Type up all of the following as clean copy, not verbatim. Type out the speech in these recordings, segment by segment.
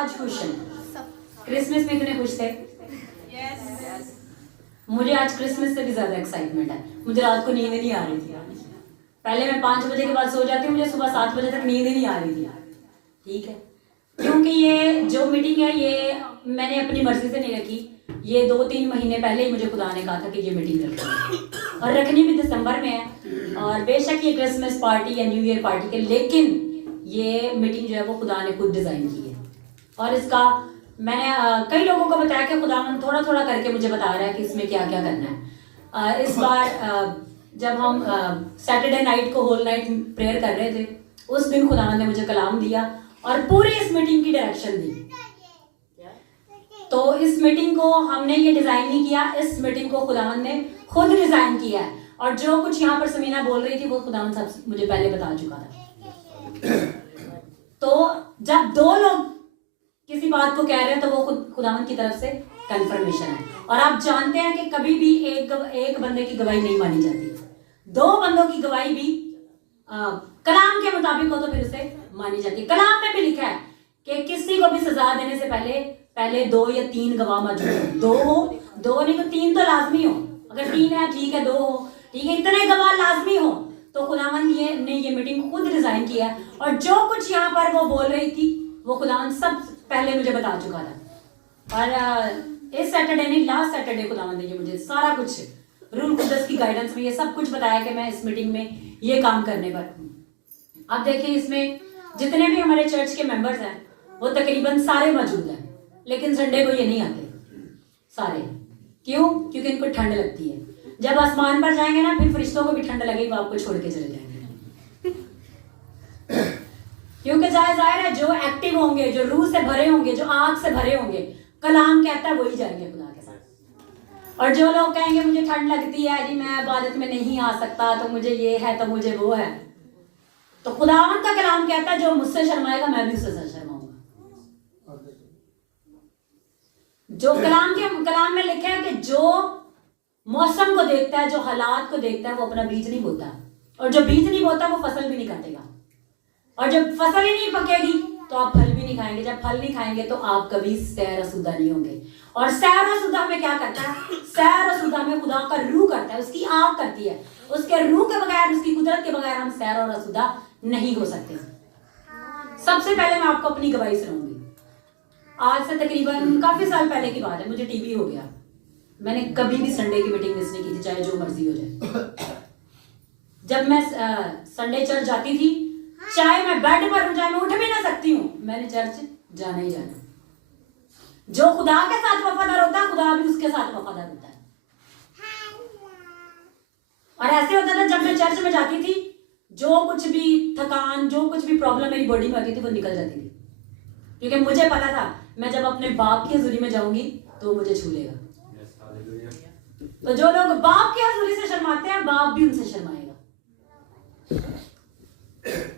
आज खुश हैं? क्रिसमस में इतने खुश थे? मुझे आज क्रिसमस से भी ज्यादा एक्साइटमेंट है। मुझे रात को नींद नहीं आ रही थी। पहले मैं 5 बजे के बाद सो जाती हूँ, मुझे सुबह 7 बजे तक नींद ही नहीं आ रही थी। ठीक है, क्योंकि ये जो मीटिंग है ये मैंने अपनी मर्जी से नहीं रखी। ये 2-3 महीने पहले ही मुझे खुदा ने कहा था कि ये मीटिंग रखनी और रखनी भी दिसंबर में है। और बेशक ये क्रिसमस पार्टी या न्यू ईयर पार्टी के, लेकिन ये मीटिंग जो है वो खुदा ने खुद डिजाइन की है। और इसका मैंने कई लोगों को बताया कि खुदा थोड़ा थोड़ा करके मुझे बता रहा है कि इसमें क्या क्या करना है। इस बार जब हम सैटरडे नाइट को होल नाइट प्रेयर कर रहे थे, उस दिन खुदावंद ने मुझे कलाम दिया और पूरी इस मीटिंग की डायरेक्शन दी। तो इस मीटिंग को हमने ये डिजाइन नहीं किया, इस मीटिंग को खुदावंद ने खुद डिजाइन किया है। और जो कुछ यहाँ पर समीना बोल रही थी वो खुदावंद साहब मुझे पहले बता चुका था। तो जब 2 लोग किसी बात को कह रहे हैं तो वो खुदावंद की तरफ से कंफर्मेशन है। और आप जानते हैं कि कभी भी एक बंदे की गवाही नहीं मानी जाती, 2 बंदों की गवाही भी कलाम के मुताबिक हो तो फिर उसे मानी जाती है। कलाम में भी लिखा है कि किसी को भी सजा देने से पहले 2 या 3 गवाह मौजूद हो। 2 नहीं तो 3 तो लाजमी हो। अगर 3 है ठीक है, 2 हो ठीक है, इतने गवाह लाजमी हो। तो खुदावंद ने ये मीटिंग खुद डिजाइन किया और जो कुछ यहाँ पर वो बोल रही थी वो खुदावंद सब पहले मुझे बता चुका था। और इस सैटरडे नहीं, लास्ट सैटरडे खुदावंद ने मुझे सारा कुछ रूल कुदस की गाइडेंस में ये सब कुछ बताया कि मैं इस मीटिंग में ये काम करने पर हूँ। आप देखिए इसमें जितने भी हमारे चर्च के मेंबर्स हैं वो तकरीबन सारे मौजूद हैं, लेकिन संडे को ये नहीं आते सारे। क्यों? क्योंकि इनको ठंड लगती है। जब आसमान पर जाएंगे ना फिर फरिश्तों को भी ठंड लगेगी, वो आपको छोड़ के चले जाएंगे। क्योंकि जाहिर है जो एक्टिव होंगे, जो रूह से भरे होंगे, जो आग से भरे होंगे, कलाम कहता है वही जाएंगे खुदा के साथ। और जो लोग कहेंगे मुझे ठंड लगती है जी, मैं इबादत में नहीं आ सकता, तो मुझे ये है तो मुझे वो है, तो खुदावंद का कलाम कहता है जो मुझसे शर्माएगा मैं भी उससे शर्माऊंगा। जो कलाम में लिखा है कि जो मौसम को देखता है, जो हालात को देखता है, वो अपना बीज नहीं बोता, और जो बीज नहीं बोता वो फसल भी नहीं काटेगा। और जब फसल ही नहीं पकेगी तो आप फल भी नहीं खाएंगे। जब फल नहीं खाएंगे तो आप कभी सैर शुदा नहीं होंगे। और सैर शुदा में क्या करता है? सैर शुदा में खुदा का रूह करता है, उसकी आग करती है। उसके रूह के बगैर, उसकी कुदरत के बगैर हम सैर और शुदा नहीं हो सकते। सबसे पहले मैं आपको अपनी गवाही सुनाऊंगी। आज से तकरीबन काफी साल पहले की बात है, मुझे टीबी हो गया। मैंने कभी भी संडे की मीटिंग मिस नहीं की थी, चाहे जो मर्जी हो जाए। जब मैं संडे चर्च जाती थी, चाहे मैं बेड पर हूं, चाहे मैं उठ भी ना सकती हूँ, मैंने चर्च जाना ही जाना। जो खुदा के साथ वफादार होता है, खुदा भी उसके साथ वफादार होता है। और ऐसे होता था जब मैं चर्च में जाती थी, जो कुछ भी थकान, जो कुछ भी प्रॉब्लम मेरी बॉडी में आती थी वो निकल जाती थी, क्योंकि मुझे पता था मैं जब अपने बाप की हजूरी में जाऊंगी तो मुझे छू लेगा। तो जो लोग बाप की हजूरी से शर्माते हैं, बाप भी उनसे शर्माएगा।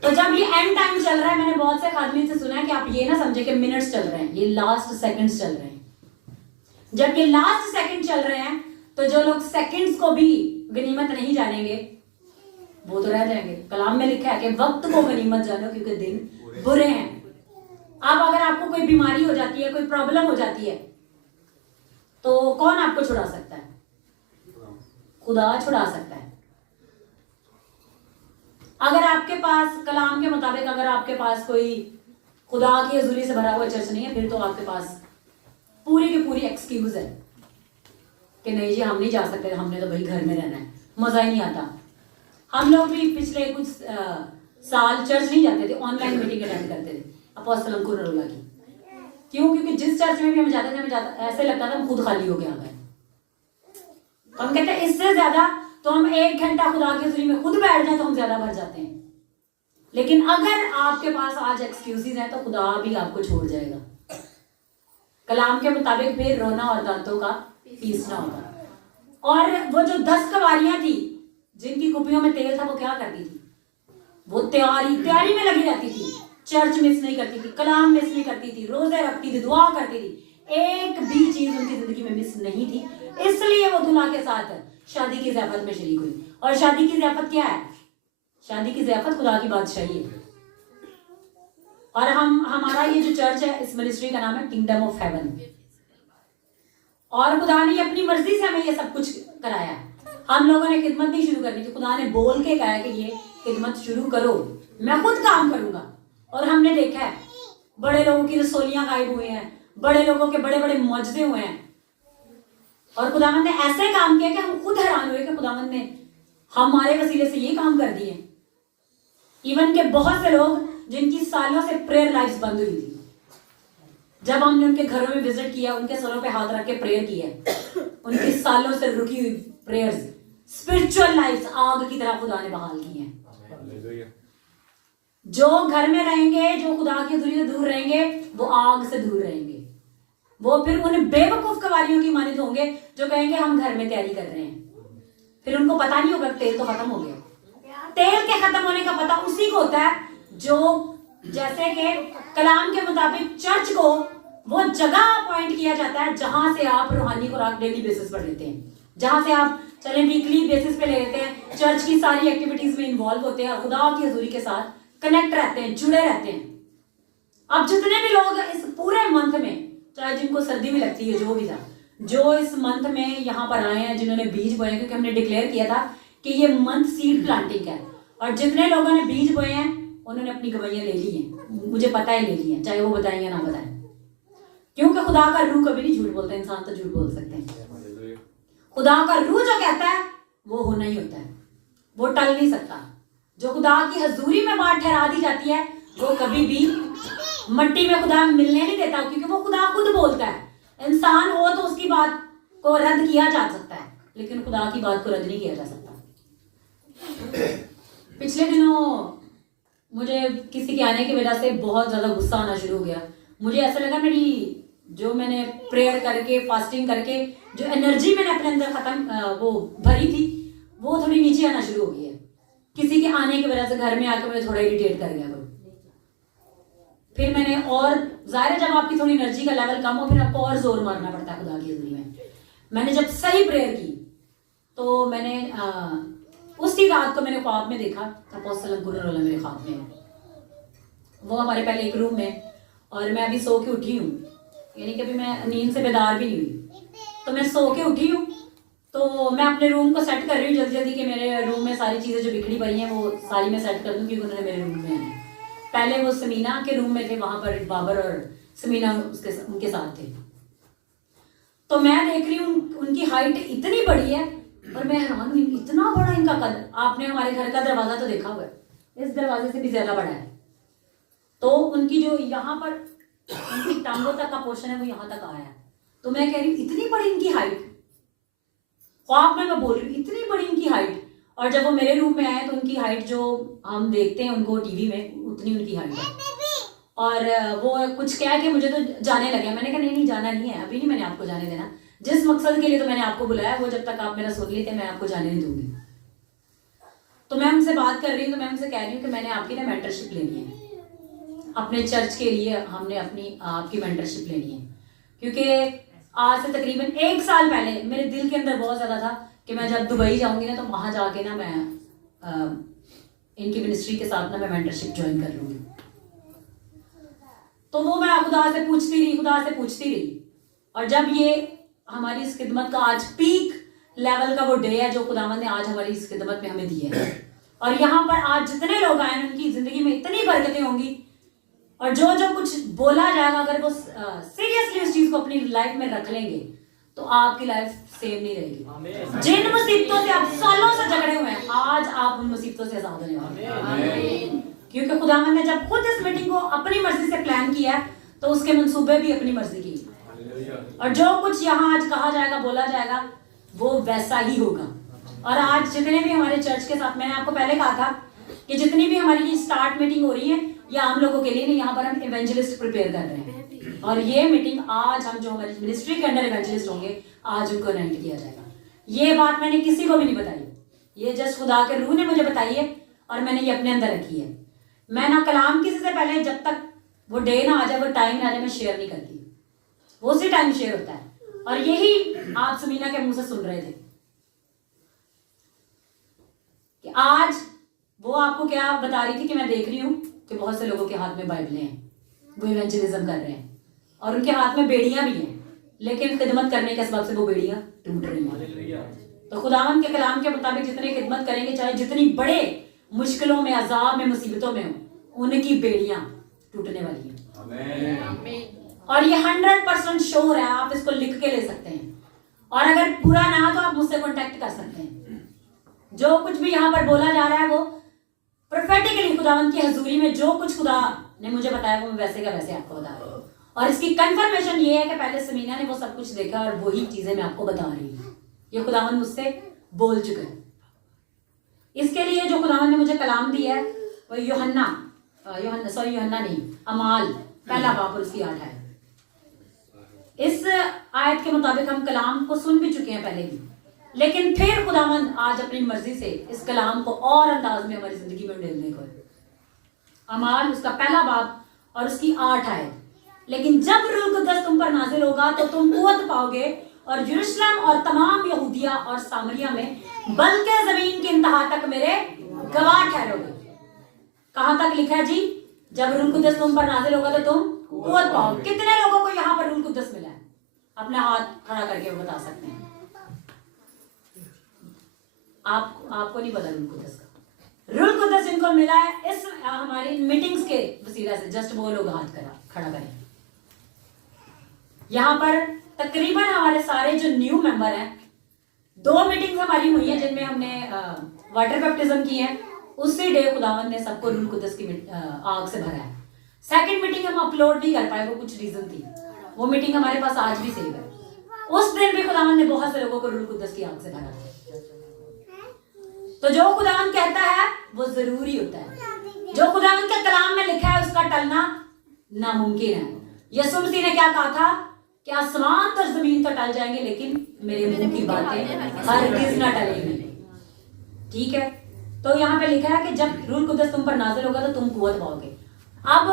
तो जब ये एंड टाइम चल रहा है, मैंने बहुत से आदमी से सुना है कि आप ये ना समझे कि मिनट्स चल रहे हैं, ये लास्ट सेकंड्स चल रहे हैं। जब ये लास्ट सेकंड चल रहे हैं तो जो लोग सेकंड्स को भी गनीमत नहीं जानेंगे वो तो रह जाएंगे। कलाम में लिखा है कि वक्त को गनीमत जानो क्योंकि दिन बुरे हैं। अब अगर आपको कोई बीमारी हो जाती है, कोई प्रॉब्लम हो जाती है, तो कौन आपको छुड़ा सकता है? खुदा छुड़ा सकता है। अगर आपके पास कलाम के मुताबिक, अगर आपके पास कोई खुदा की हजूरी से भरा हुआ चर्च नहीं है, फिर तो आपके पास पूरी की पूरी एक्सक्यूज है कि नहीं जी हम नहीं जा सकते, हमने तो भाई घर में रहना है, मजा ही नहीं आता। हम लोग भी पिछले कुछ साल चर्च नहीं जाते थे, ऑनलाइन मीटिंग अटेंड करते थे अपोस्टल अंकुर नरोला की। क्यों? क्योंकि जिस चर्च में भी हम जाते थे, हमें ऐसे लगता था हम खुद खाली हो गए आ गए। हम कहते हैं इससे ज्यादा तो हम 1 घंटा खुदा की हजूरी में खुद बैठ जाए तो हम ज्यादा भर जाते हैं। लेकिन अगर आपके पास आज एक्सक्यूजेज हैं तो खुदा भी आपको छोड़ जाएगा। कलाम के मुताबिक फिर रोना और दांतों का पीसना होगा। और वो जो 10 कवारियां थी जिनकी कुपियों में तेल था, वो क्या करती थी? वो तैयारी में लगी रहती थी। चर्च मिस नहीं करती थी, कलाम मिस नहीं करती थी, रोजे रखती थी, दुआ करती थी। एक भी चीज उनकी जिंदगी में मिस नहीं थी। इसलिए वो दुल्हा के साथ शादी की ज़ियाफत में शरीक हुई। और शादी की ज़ियाफत क्या है? शादी की ज़ियाफत खुदा की बादशाही है। और हमारा ये जो चर्च है, इस मिनिस्ट्री का नाम है किंगडम ऑफ हेवन। और खुदा ने अपनी मर्जी से हमें ये सब कुछ कराया। हम लोगों ने खिदमत नहीं शुरू करनी थी, खुदा ने बोल के कहा कि ये खिदमत शुरू करो, मैं खुद काम करूंगा। और हमने देखा है बड़े लोगों की रसोलियां गायब हुए हैं, बड़े लोगों के बड़े बड़े मौजदे हुए हैं। और खुदावंद ने ऐसे काम किया कि हम खुद हैरान हुए कि खुदावंद ने हमारे वसीले से ये काम कर दिए। इवन के बहुत से लोग जिनकी सालों से प्रेयर लाइफ बंद हुई थी, जब हमने उनके घरों में विजिट किया, उनके सरों पे हाथ रख के प्रेयर किया, उनकी सालों से रुकी हुई प्रेयर्स, स्पिरिचुअल लाइफ आग की तरह खुदा ने बहाल की है। जो घर में रहेंगे, जो खुदा की दूरी से दूर रहेंगे, वो आग से दूर रहेंगे। वो फिर उन बेवकूफ कवारियों की मानित होंगे जो कहेंगे हम घर में तैयारी कर रहे हैं। फिर उनको पता नहीं होगा तेल तो खत्म हो गया। तेल के खत्म होने का पता उसी को होता है जो, जैसे कि कलाम के मुताबिक चर्च को वो जगह अपॉइंट किया जाता है जहां से आप रूहानी खुराक डेली बेसिस पर लेते हैं, जहां से आप चले वीकली बेसिस पे ले लेते हैं, चर्च की सारी एक्टिविटीज में इन्वॉल्व होते हैं और खुदा की हजूरी के साथ कनेक्ट रहते हैं, जुड़े रहते हैं। अब जितने भी लोग इस पूरे मंथ में, चाहे जिनको सर्दी भी लगती है, जो भी था, जो इस मंथ में यहाँ पर आए हैं, जिन्होंने बीज बोए, क्योंकि हमने डिक्लेयर किया था कि ये मंथ सीड प्लांटिंग है, और जितने लोगों ने बीज बोए हैं उन्होंने अपनी गवाहियां ले ली हैं, मुझे पता है ले ली हैं, चाहे वो बताएं या ना बताएं, क्योंकि खुदा का रूह कभी नहीं झूठ बोलता। इंसान तो झूठ बोल सकते हैं, खुदा का रूह जो कहता है वो होना ही होता है, वो टल नहीं सकता। जो खुदा की हजूरी में बात ठहरा दी जाती है वो कभी भी मट्टी में खुदा मिलने नहीं देता, क्योंकि वो खुदा खुद बोलता है। इंसान हो तो उसकी बात को रद्द किया जा सकता है, लेकिन खुदा की बात को रद्द नहीं किया जा सकता। पिछले दिनों मुझे किसी के आने की वजह से बहुत ज्यादा गुस्सा आना शुरू हो गया। मुझे ऐसा लगा मेरी जो मैंने प्रेयर करके, फास्टिंग करके जो एनर्जी मैंने अपने अंदर वो भरी थी, वो थोड़ी नीचे आना शुरू हो गई है। किसी के आने की वजह से घर में आकर मुझे थोड़ा इरिटेट कर गया। फिर मैंने, और जाहिर है जब आपकी थोड़ी एनर्जी का लेवल कम हो फिर आपको और जोर मारना पड़ता है खुदा की हजूरी में। मैंने जब सही प्रेयर की तो मैंने उसी रात को मैंने ख्वाब में देखा, अपोस्तल गुरु मेरे ख्वाब में, वो हमारे पहले एक रूम में, और मैं अभी सो के उठी हूँ, यानी कि अभी मैं नींद से बेदार भी नहीं हुई, तो मैं सो के उठी हूँ। तो मैं अपने रूम को सेट कर रही हूँ जल्दी जल्दी कि मेरे रूम में सारी चीज़ें जो बिखरी पड़ी हैं वो सारी मैं सेट कर दूँ, क्योंकि उन्होंने मेरे रूम में है। पहले वो समीना के रूम में थे, वहां पर बाबर और समीना उनके साथ थे। तो मैं देख रही हूँ उनकी हाइट इतनी बड़ी है और मैं हैरान हुई, इतना बड़ा इनका कद। आपने हमारे घर का दरवाजा तो देखा हुआ है, इस दरवाजे से भी ज्यादा बड़ा है। तो उनकी जो यहाँ पर उनकी टांगों तक का पोर्शन है वो यहाँ तक आया है। तो मैं कह रही हूँ इतनी बड़ी इनकी हाइट, ख्वाब में मैं बोल रही हूँ इतनी बड़ी इनकी हाइट। और जब वो मेरे रूम में आए तो उनकी हाइट जो हम देखते हैं उनको टीवी में, उतनी उनकी हाइट है। और वो कुछ कह के मुझे तो जाने लगे। मैंने कहा नहीं जाना नहीं है, अभी नहीं मैंने आपको जाने देना, जिस मकसद के लिए तो मैंने आपको बुलाया वो जब तक आप मेरा सुन लेते मैं आपको जाने नहीं दूंगी। तो मैं उनसे बात कर रही हूँ, तो मैं उनसे कह रही हूँ कि मैंने आपकी ना मेंटरशिप लेनी है अपने चर्च के लिए, हमने अपनी आपकी मेंटरशिप लेनी है। क्योंकि आज से तकरीबन 1 साल पहले मेरे दिल के अंदर बहुत ज्यादा था कि मैं जब दुबई जाऊंगी ना तो वहां जाके ना मैं इनकी मिनिस्ट्री के साथ ना मैं मेंटरशिप ज्वाइन कर लूंगी। तो वो मैं खुदा से पूछती रही, और जब ये हमारी इस खिदमत का आज पीक लेवल का वो डे है जो खुदावंद ने आज हमारी इस खिदमत में हमें दी है, और यहाँ पर आज जितने लोग आए उनकी जिंदगी में इतनी बरकतें होंगी, और जो जो कुछ बोला जाएगा अगर वो सीरियसली उस चीज को अपनी लाइफ में रख लेंगे तो आपकी लाइफ सेम नहीं रहेगी। जिन मुसीबतों से आप सालों से झगड़े हुए हैं आज आप उन मुसीबतों से आजाद होने वाले, क्योंकि खुदावंद ने जब खुद इस मीटिंग को अपनी मर्जी से प्लान किया तो उसके मंसूबे भी अपनी मर्जी की, और जो कुछ यहाँ आज कहा जाएगा, बोला जाएगा, वो वैसा ही होगा। और आज जितने भी हमारे चर्च के साथ, मैंने आपको पहले कहा था कि जितनी भी हमारी स्टार्ट मीटिंग हो रही है ये आम लोगों के लिए नहीं, यहाँ पर हम इवेंजलिस्ट प्रिपेयर कर रहे हैं, और ये मीटिंग आज हम जो हमारी मिनिस्ट्री के अंदर इवेंजलिस्ट होंगे आज उनको अनाइंट किया जाएगा। ये बात मैंने किसी को भी नहीं बताई, ये जस्ट खुदा के रूह ने मुझे बताई है और मैंने ये अपने अंदर रखी है। मैं ना कलाम किसी से पहले, जब तक वो डे ना आ जाए, वो टाइम ना आ जाए, मैं शेयर नहीं करती, वो उसी टाइम शेयर होता है। और यही आप समीना के मुंह से सुन रहे थे कि आज वो आपको क्या बता रही थी कि मैं देख रही हूँ कि बहुत से लोगों के हाथ में बाइबलें हैं, वो इवेंजलिज्म कर रहे हैं और उनके हाथ में बेड़ियां भी हैं, लेकिन खिदमत करने के सबब से वो बेड़ियां टूट रही हैं। तो खुदावंद के कलाम के मुताबिक जितने खिदमत करेंगे, चाहे जितनी बड़े मुश्किलों में, अजाब में, मुसीबतों में हो, उनकी बेड़ियां टूटने वाली हैं। और ये 100% श्योर है, आप इसको लिख के ले सकते हैं। और अगर पूरा ना तो आप मुझसे कांटेक्ट कर सकते हैं। जो कुछ भी यहाँ पर बोला जा रहा है वो प्रोफेटिकली खुदावंद की हजूरी में जो कुछ खुदा ने मुझे बताया वो मैं वैसे का वैसे आपको बता रही हूँ। और इसकी कंफर्मेशन ये है कि पहले समीना ने वो सब कुछ देखा और वही चीजें मैं आपको बता रही हूँ। ये खुदावंद मुझसे बोल चुके हैं। इसके लिए जो खुदावंद ने मुझे कलाम दिया है वो यूहन्ना नहीं, अमाल पहला बाब और उसकी 8 आयत। इस आयत के मुताबिक हम कलाम को सुन भी चुके हैं पहले भी, लेकिन फिर खुदावंद आज अपनी मर्जी से इस कलाम को और अंदाज में हमारी जिंदगी में उड़ेलने को है। अमाल उसका पहला बाब और उसकी 8 आयत। लेकिन जब रूह कुद्दस तुम पर नाजिल होगा तो तुम कुव्वत पाओगे और यरूशलेम और तमाम यहूदिया और सामरिया में बल्कि जमीन की इंतहा तक मेरे गवाह ठहरोगे। कहां तक लिखा है जी? जब रूह कुद्दस तुम पर नाजिल होगा तो तुम कुव्वत पाओगे। कितने लोगों को यहाँ पर रूह कुद्दस मिला है? अपने हाथ खड़ा करके वो बता सकते हैं। आपको नहीं पता रूह कुद्दस का? रूह कुद्दस जिनको मिला है इस हमारी मीटिंग्स के वसीला से, जस्ट वो लोग हाथ खड़ा करें। यहाँ पर तकरीबन हमारे सारे जो न्यू मेंबर हैं, 2 मीटिंग्स हमारी हुई हैं जिनमें हमने वाटर बैप्टिज्म की है। उसी डे खुदावंद ने सबको रूह कुद्दस की आग से भरा है। सेकंड मीटिंग हम अपलोड नहीं कर पाए, वो कुछ रीजन थी। वो मीटिंग हमारे पास आज भी सेव है। उस दिन भी खुदावंद ने बहुत से लोगों को रूह कुद्दस की आग से भरा था। तो जो खुदावंद कहता है वो जरूरी होता है। जो खुदावंद के कलाम में लिखा है उसका टलना नामुमकिन है। यीशु मसीह ने क्या कहा था कि आसमान तो जमीन तो टल जाएंगे लेकिन मेरे मुंह की बातें हरगिज़ ना टलेंगी। ठीक है, तो यहाँ पे लिखा है कि जब रूह कुद्दस तुम पर नाज़िल होगा तो तुम कुव्वत पाओगे। अब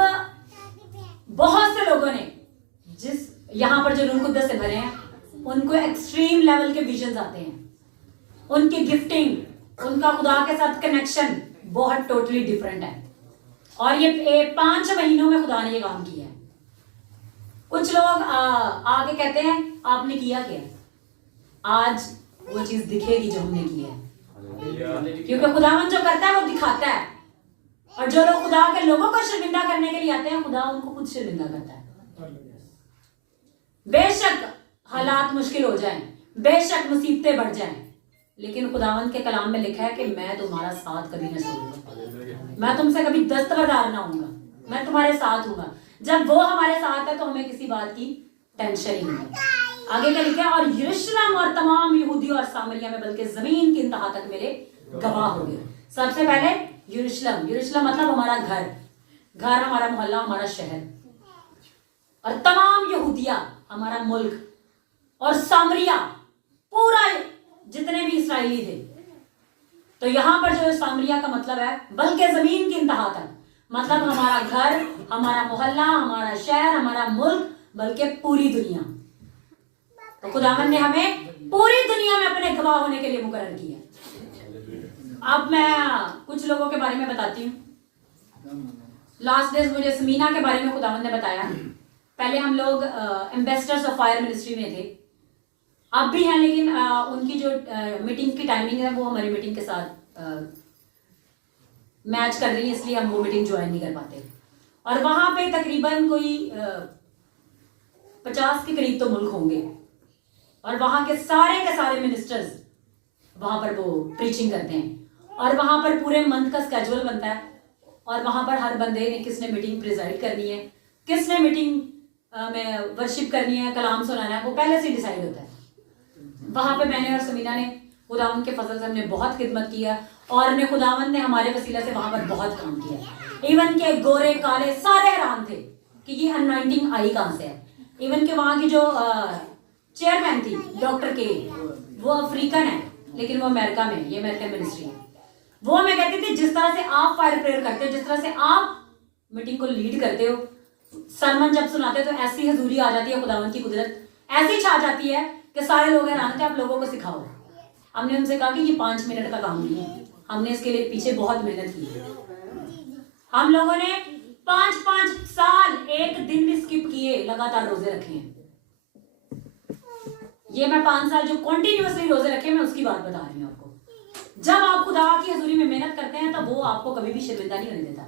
बहुत से लोगों ने जिस यहाँ पर जो रूह कुद्दस से भरे हैं उनको एक्सट्रीम लेवल के विजन्स आते हैं। उनकी गिफ्टिंग, उनका खुदा के साथ कनेक्शन बहुत टोटली डिफरेंट है। और ये 5 महीनों में खुदा ने ये काम किया है। कुछ लोग आगे कहते हैं आपने किया क्या? आज वो चीज दिखेगी जो हमने की है, क्योंकि खुदावन जो करता है वो दिखाता है। और जो लोग खुदा के लोगों को शर्मिंदा करने के लिए आते हैं, खुदा उनको खुद शर्मिंदा करता है। बेशक हालात मुश्किल हो जाएं, बेशक मुसीबतें बढ़ जाएं, लेकिन खुदावन के कलाम में लिखा है कि मैं तुम्हारा साथ कभी न छोड़ूंगा, मैं तुमसे कभी दस्तबरदार ना होऊंगा, मैं तुम्हारे साथ हूंगा। जब वो हमारे साथ है तो हमें किसी बात की टेंशन ही नहीं है। आगे क्या लिखा है? और यरूशलेम और तमाम यहूदी और सामरिया में बल्कि जमीन की इंतहा तक मेरे गवाह हो गए। सबसे पहले यरूशलेम मतलब हमारा घर हमारा मोहल्ला, हमारा शहर, और तमाम यहूदिया हमारा मुल्क, और सामरिया पूरा जितने भी इस्राएली थे। तो यहाँ पर जो सामरिया का मतलब है बल्कि जमीन की इंतहा तक, मतलब हमारा घर, हमारा मोहल्ला, हमारा शहर, हमारा मुल्क, बल्कि पूरी दुनिया। तो खुदावन ने हमें पूरी दुनिया में अपने गवाह होने के लिए मुकर्रर किया। अब मैं कुछ लोगों के बारे में बताती हूँ। लास्ट डेज मुझे समीना के बारे में खुदावन ने बताया। पहले हम लोग एम्बेसडर्स ऑफ फायर मिनिस्ट्री में थे, अब भी हैं, लेकिन उनकी जो मीटिंग की टाइमिंग है वो हमारी मीटिंग के साथ मैच कर रही है, इसलिए हम वो मीटिंग ज्वाइन नहीं कर पाते। और वहां पे तकरीबन कोई 50 के करीब तो मुल्क होंगे, और वहां के सारे मिनिस्टर्स वहां पर वो प्रीचिंग करते हैं। और वहां पर पूरे मंथ का स्केड्यूल बनता है, और वहां पर हर बंदे ने किसने मीटिंग प्रिजाइड करनी है, किसने मीटिंग में वर्शिप करनी है, कलाम सुनाना है, वो पहले से डिसाइड होता है। वहां पे मैंने और समीना ने खुदावन के फजल से हमने बहुत खिदमत किया, और ने खुदावन ने हमारे वसीला से वहां पर बहुत काम किया। इवन के गोरे काले सारे हैरान थे कि ये अनॉइंटिंग आई कहां से है। इवन के वहां की जो चेयरमैन थी डॉक्टर के, वो अफ्रीकन है लेकिन वो अमेरिका में, ये अमेरिकन मिनिस्ट्री है। वो हमें कहती थी जिस तरह से आप फायर प्रेयर करते हो, जिस तरह से आप मीटिंग को लीड करते हो, सरमन जब सुनाते हो तो ऐसी हजूरी आ जाती है, खुदावन की कुदरत ऐसी छा जाती है कि सारे लोग हैरान थे, आप लोगों को सिखाओ। हमने उनसे कहा कि ये 5 मिनट का काम नहीं है, हमने इसके लिए पीछे बहुत मेहनत की है। हम लोगों ने 5-5 साल एक दिन भी स्किप किए, लगातार रोजे रखे हैं। ये मैं 5 साल जो कॉन्टिन्यूअसली रोजे रखे, मैं उसकी बात बता रही हूँ आपको। जब आप खुदा की हजूरी में मेहनत करते हैं तब वो आपको कभी भी शर्मिंदा नहीं होने देता।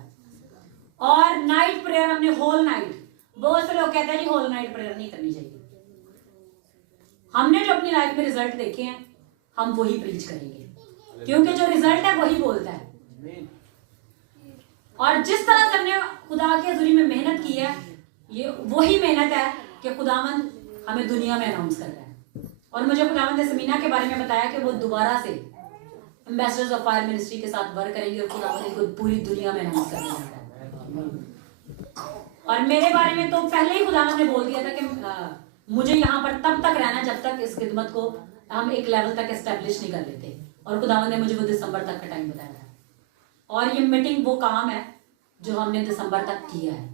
और नाइट प्रेयर हमने होल नाइट, बहुत से लोग कहते हैं जी होल नाइट प्रेयर नहीं करनी चाहिए। हमने जो अपनी लाइफ में रिजल्ट देखे हैं हम वही प्रीच करेंगे, क्योंकि जो रिजल्ट है वही बोलता है। और जिस तरह से हमने खुदा की हजूरी में मेहनत की है, ये वही मेहनत है कि खुदावंद हमें दुनिया में अनाउंस कर रहा है। और मुझे खुदावंद ने समीना के बारे में बताया कि वो दोबारा से एम्बेसडर्स ऑफ फायर मिनिस्ट्री के साथ वर्क करेंगे और खुदावंद इनको पूरी दुनिया में अनाउंस करने वाला है। और मेरे बारे में तो पहले ही खुदावंद ने बोल दिया था कि मुझे यहाँ पर तब तक रहना जब तक इस खिदमत को हम एक लेवल तक एस्टेब्लिश नहीं कर लेते। और खुदावंद ने मुझे वो दिसंबर तक का टाइम बताया था। और ये मीटिंग वो काम है जो हमने दिसंबर तक किया है।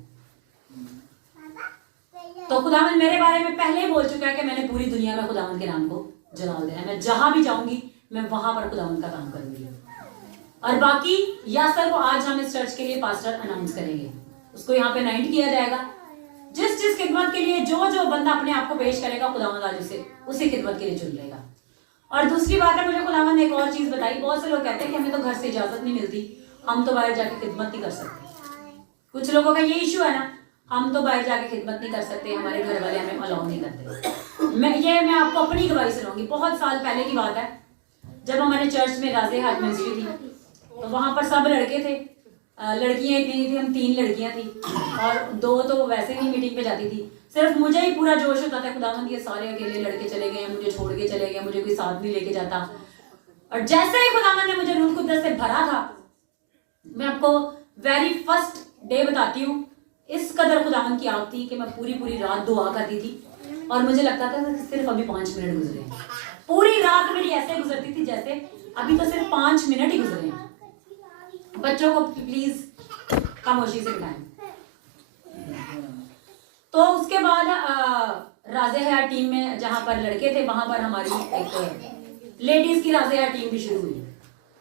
तो खुदावंद मेरे बारे में पहले ही बोल चुका है कि मैंने पूरी दुनिया में खुदावंद के नाम को जलाल देना है। मैं जहां भी जाऊंगी मैं वहां पर खुदावंद का काम करूंगी। और बाकी यासर को आज हम इस चर्च के लिए पास्टर अनाउंस करेंगे, उसको यहाँ पे नाइट किया जाएगा। जिस जिस खिदमत के लिए जो जो बंदा अपने आप को पेश करेगा खुदावंद आज उसी खिदमत के लिए चुन लेगा। और दूसरी बात है, मुझे खुदावंद ने एक और चीज बताई। बहुत से लोग कहते हैं कि हमें तो घर से इजाजत नहीं मिलती, हम तो बाहर जाके खिदमत नहीं कर सकते। कुछ लोगों का ये इशू है ना, हम तो बाहर जाके खिदमत नहीं कर सकते, हमारे घर वाले हमें अलाउ नहीं करते। मैं आपको अपनी गवाही सुनाऊंगी। बहुत साल पहले की बात है, जब हमारे चर्च में राजे हाट मिनिस्ट्री थी तो वहां पर सब लड़के थे, लड़कियां इतनी नहीं थी, हम 3 लड़कियां थी और 2 तो वैसे ही मीटिंग पे जाती थी। सिर्फ मुझे ही पूरा जोश होता था, खुदावंद ये सारे अकेले लड़के चले गए, मुझे छोड़ के चले गए, मुझे कोई साथ नहीं लेके जाता। और जैसे ही खुदावंद ने मुझे रूह कुद्दस से भरा था, मैं आपको वेरी फर्स्ट डे बताती हूँ, इस कदर खुदावंद की आग थी कि मैं पूरी रात दुआ करती थी और मुझे लगता था कि सिर्फ अभी 5 मिनट गुजरे हैं। पूरी रात मेरी ऐसे गुजरती थी जैसे अभी तो सिर्फ 5 मिनट ही गुजरे हैं। बच्चों को प्लीज खामोशी से बिठाएं। तो उसके बाद राजे हयात टीम में जहां पर लड़के थे वहां पर हमारी एक लेडीज की राजे हयात टीम भी शुरू हुई।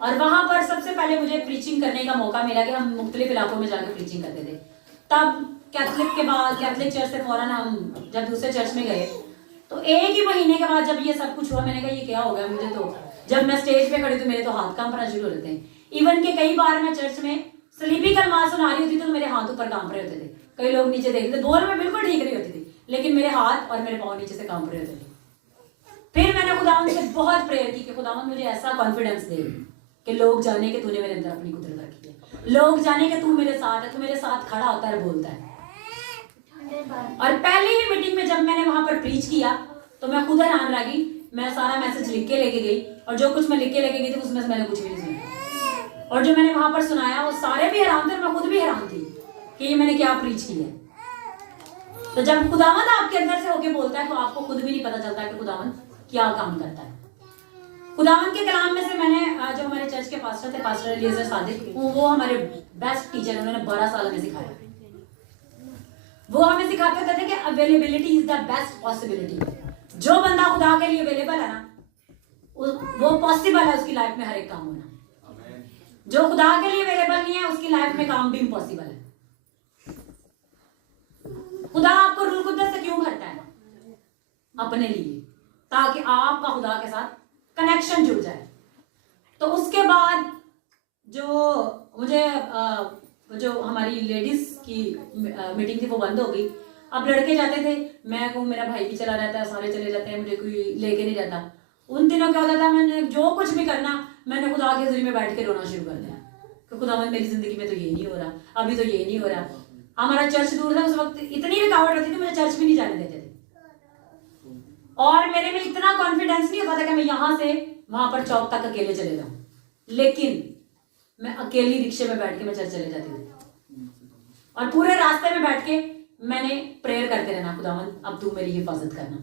और वहां पर सबसे पहले मुझे प्रीचिंग करने का मौका मिला कि हम मुख्तलिफ इलाकों में जाकर प्रीचिंग करते थे। तब कैथलिक के बाद कैथलिक चर्च से फौरन हम जब दूसरे चर्च में गए तो 1 ही महीने के बाद जब ये सब कुछ हुआ, मैंने कहा ये क्या हो गया मुझे। तो जब मैं स्टेज पे खड़ी तो मेरे तो हाथ कांपना शुरू हो जाते हैं। इवन के कई बार मैं चर्च में स्लीपी कलमात सुना रही होती तो मेरे हाथ ऊपर कांप रहे होते थे। कई लोग नीचे देखते, बोल में बिल्कुल ठीक रही होती थी लेकिन मेरे हाथ और मेरे पाँव नीचे से कांप रहे होते थे। फिर मैंने खुदावंद से बहुत प्रेयर की कि खुदावंद मुझे ऐसा कॉन्फिडेंस दे कि लोग जाने के तूने मेरे अंदर अपनी कुदरत रखी है, लोग जाने के तू मेरे साथ है, तू मेरे साथ खड़ा होता है, बोलता है। और पहली ही मीटिंग में जब मैंने वहां पर प्रीच किया तो मैं खुद हैरान रह गई। मैं सारा मैसेज लिख के लेके गई और जो कुछ मैं लिख के लेके गई थी उसमें से मैंने कुछ भी नहीं सुना। और जो मैंने वहां पर सुनाया वो सारे भी हैरान थे और मैं खुद भी हैरान थी कि ये मैंने क्या प्रीच किया। तो जब खुदावंद आपके अंदर से होके बोलता है तो आपको खुद भी नहीं पता चलता कि खुदावंद क्या काम करता है। खुदावंद के कलाम में से मैंने जो हमारे चर्च के पास्टर थे, पास्टर एलिएज़र सादिक, वो हमारे बेस्ट टीचर, उन्होंने 12 साल हमें सिखाया। वो हमें सिखाते थे कि availability is the best possibility. जो बंदा खुदा के लिए अवेलेबल है ना, वो पॉसिबल है उसकी लाइफ में हर एक काम होना। जो खुदा के लिए अवेलेबल नहीं है उसकी लाइफ में काम भी इम्पॉसिबल है। खुदा आपको रूह कुद्दस से क्यों भरता है? अपने लिए, ताकि आपका खुदा के साथ कनेक्शन जुड़ जाए। तो उसके बाद जो मुझे जो हमारी लेडीज की मीटिंग थी वो बंद हो गई। अब लड़के जाते थे, मैं कहूँ मेरा भाई भी चला रहता है, सारे चले जाते हैं, मुझे कोई लेके नहीं जाता। उन दिनों क्या होता था, मैंने जो कुछ भी करना मैंने खुदा के हज़ूरी में बैठ के रोना शुरू कर दिया कि खुदावंद मेरी जिंदगी में तो ये नहीं हो रहा, अभी तो ये नहीं हो रहा। हमारा चर्च दूर था उस वक्त, इतनी रुकावट होती थी मुझे चर्च भी नहीं जाने देते थे। और मेरे में इतना कॉन्फिडेंस नहीं होता था कि मैं यहाँ से वहां पर चौक तक अकेले चले जाऊं, लेकिन मैं अकेली रिक्शे में बैठ के मैं चर्च चले जाती थी और पूरे रास्ते में बैठ के मैंने प्रेयर करते रहना, खुदावंद अब तू मेरी हिफाजत करना।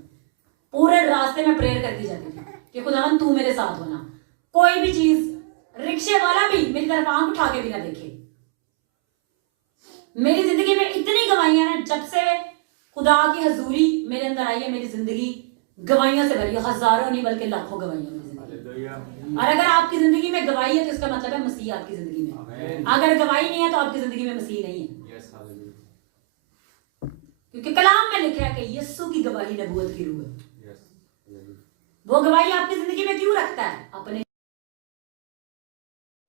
पूरे रास्ते में प्रेयर करती जाती थी कि खुदावंद तू मेरे साथ होना। कोई भी चीज, रिक्शे वाला भी मेरी तरफ आंख उठा के भी ना देखे। मेरी जिंदगी में इतनी गवाहियां हैं, जब से खुदा की हजूरी मेरे अंदर आई है मेरी जिंदगी गवाहियों से भरी है। हजारों नहीं बल्कि लाखों गवाहियां मेरी जिंदगी। और अगर आपकी जिंदगी में गवाही है तो इसका मतलब है मसीह आपकी जिंदगी में। अगर गवाही नहीं है तो आपकी जिंदगी में मसीह नहीं है, क्योंकि कलाम में लिखा है कि यीशु की गवाही नबूवत की रूह है। वो गवाही आपकी जिंदगी में क्यों रखता है? अपने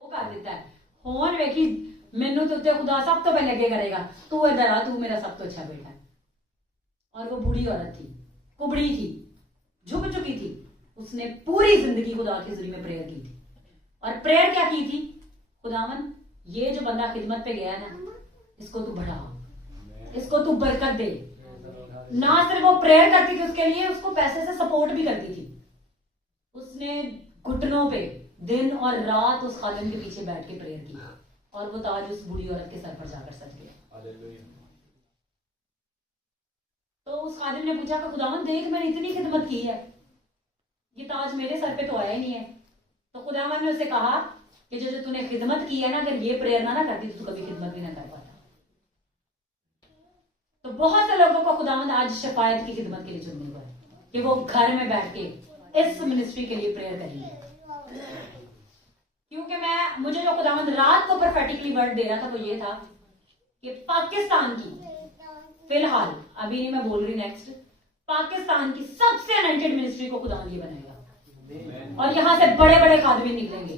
वो कर देता है होन वेखी मैनू तो खुदा सब तो पहले अगे करेगा, तू इधर आ, तू मेरा सब तो अच्छा बेटा है। और वो बूढ़ी औरत थी, कुबड़ी थी, झुक चुकी थी, उसने पूरी जिंदगी खुदा की हुजूरी में प्रेयर की थी। और प्रेयर क्या की थी? खुदावन ये जो बंदा खिदमत पे गया है ना, इसको तू बढ़ा, इसको तू बरकत दे। ना सिर्फ वो प्रेयर करती थी उसके लिए, उसको पैसे से सपोर्ट भी करती थी। उसने घुटनों पे दिन और रात उस खादिम के पीछे बैठ के प्रेयर की, और वो ताज उस बूढ़ी औरत के सर पर जाकर सज गया। तो उस खादिम ने पूछा कि खुदावन देख मैंने इतनी खिदमत की है, ये ताज मेरे सर पे तो आया ही नहीं है। तो खुदावन ने उसे कहा कि जो तूने खिदमत की है ना, अगर ये प्रेयर ना करती तो तू कभी खिदमत भी ना कर पाता। तो बहुत से लोगों को खुदावंद आज शफायत की खिदमत के लिए चुनने को है कि वो घर में बैठ के इस मिनिस्ट्री के लिए प्रेयर करेंगे। क्योंकि मुझे जो खुदावंद रात को प्रोफेटिकली वर्ड दे रहा था वो ये था कि पाकिस्तान की, फिलहाल अभी नहीं मैं बोल रही, नेक्स्ट पाकिस्तान की सबसे अनॉइंटेड मिनिस्ट्री को खुदावंद ये बनाएगा, और यहां से बड़े बड़े खादिम निकलेंगे।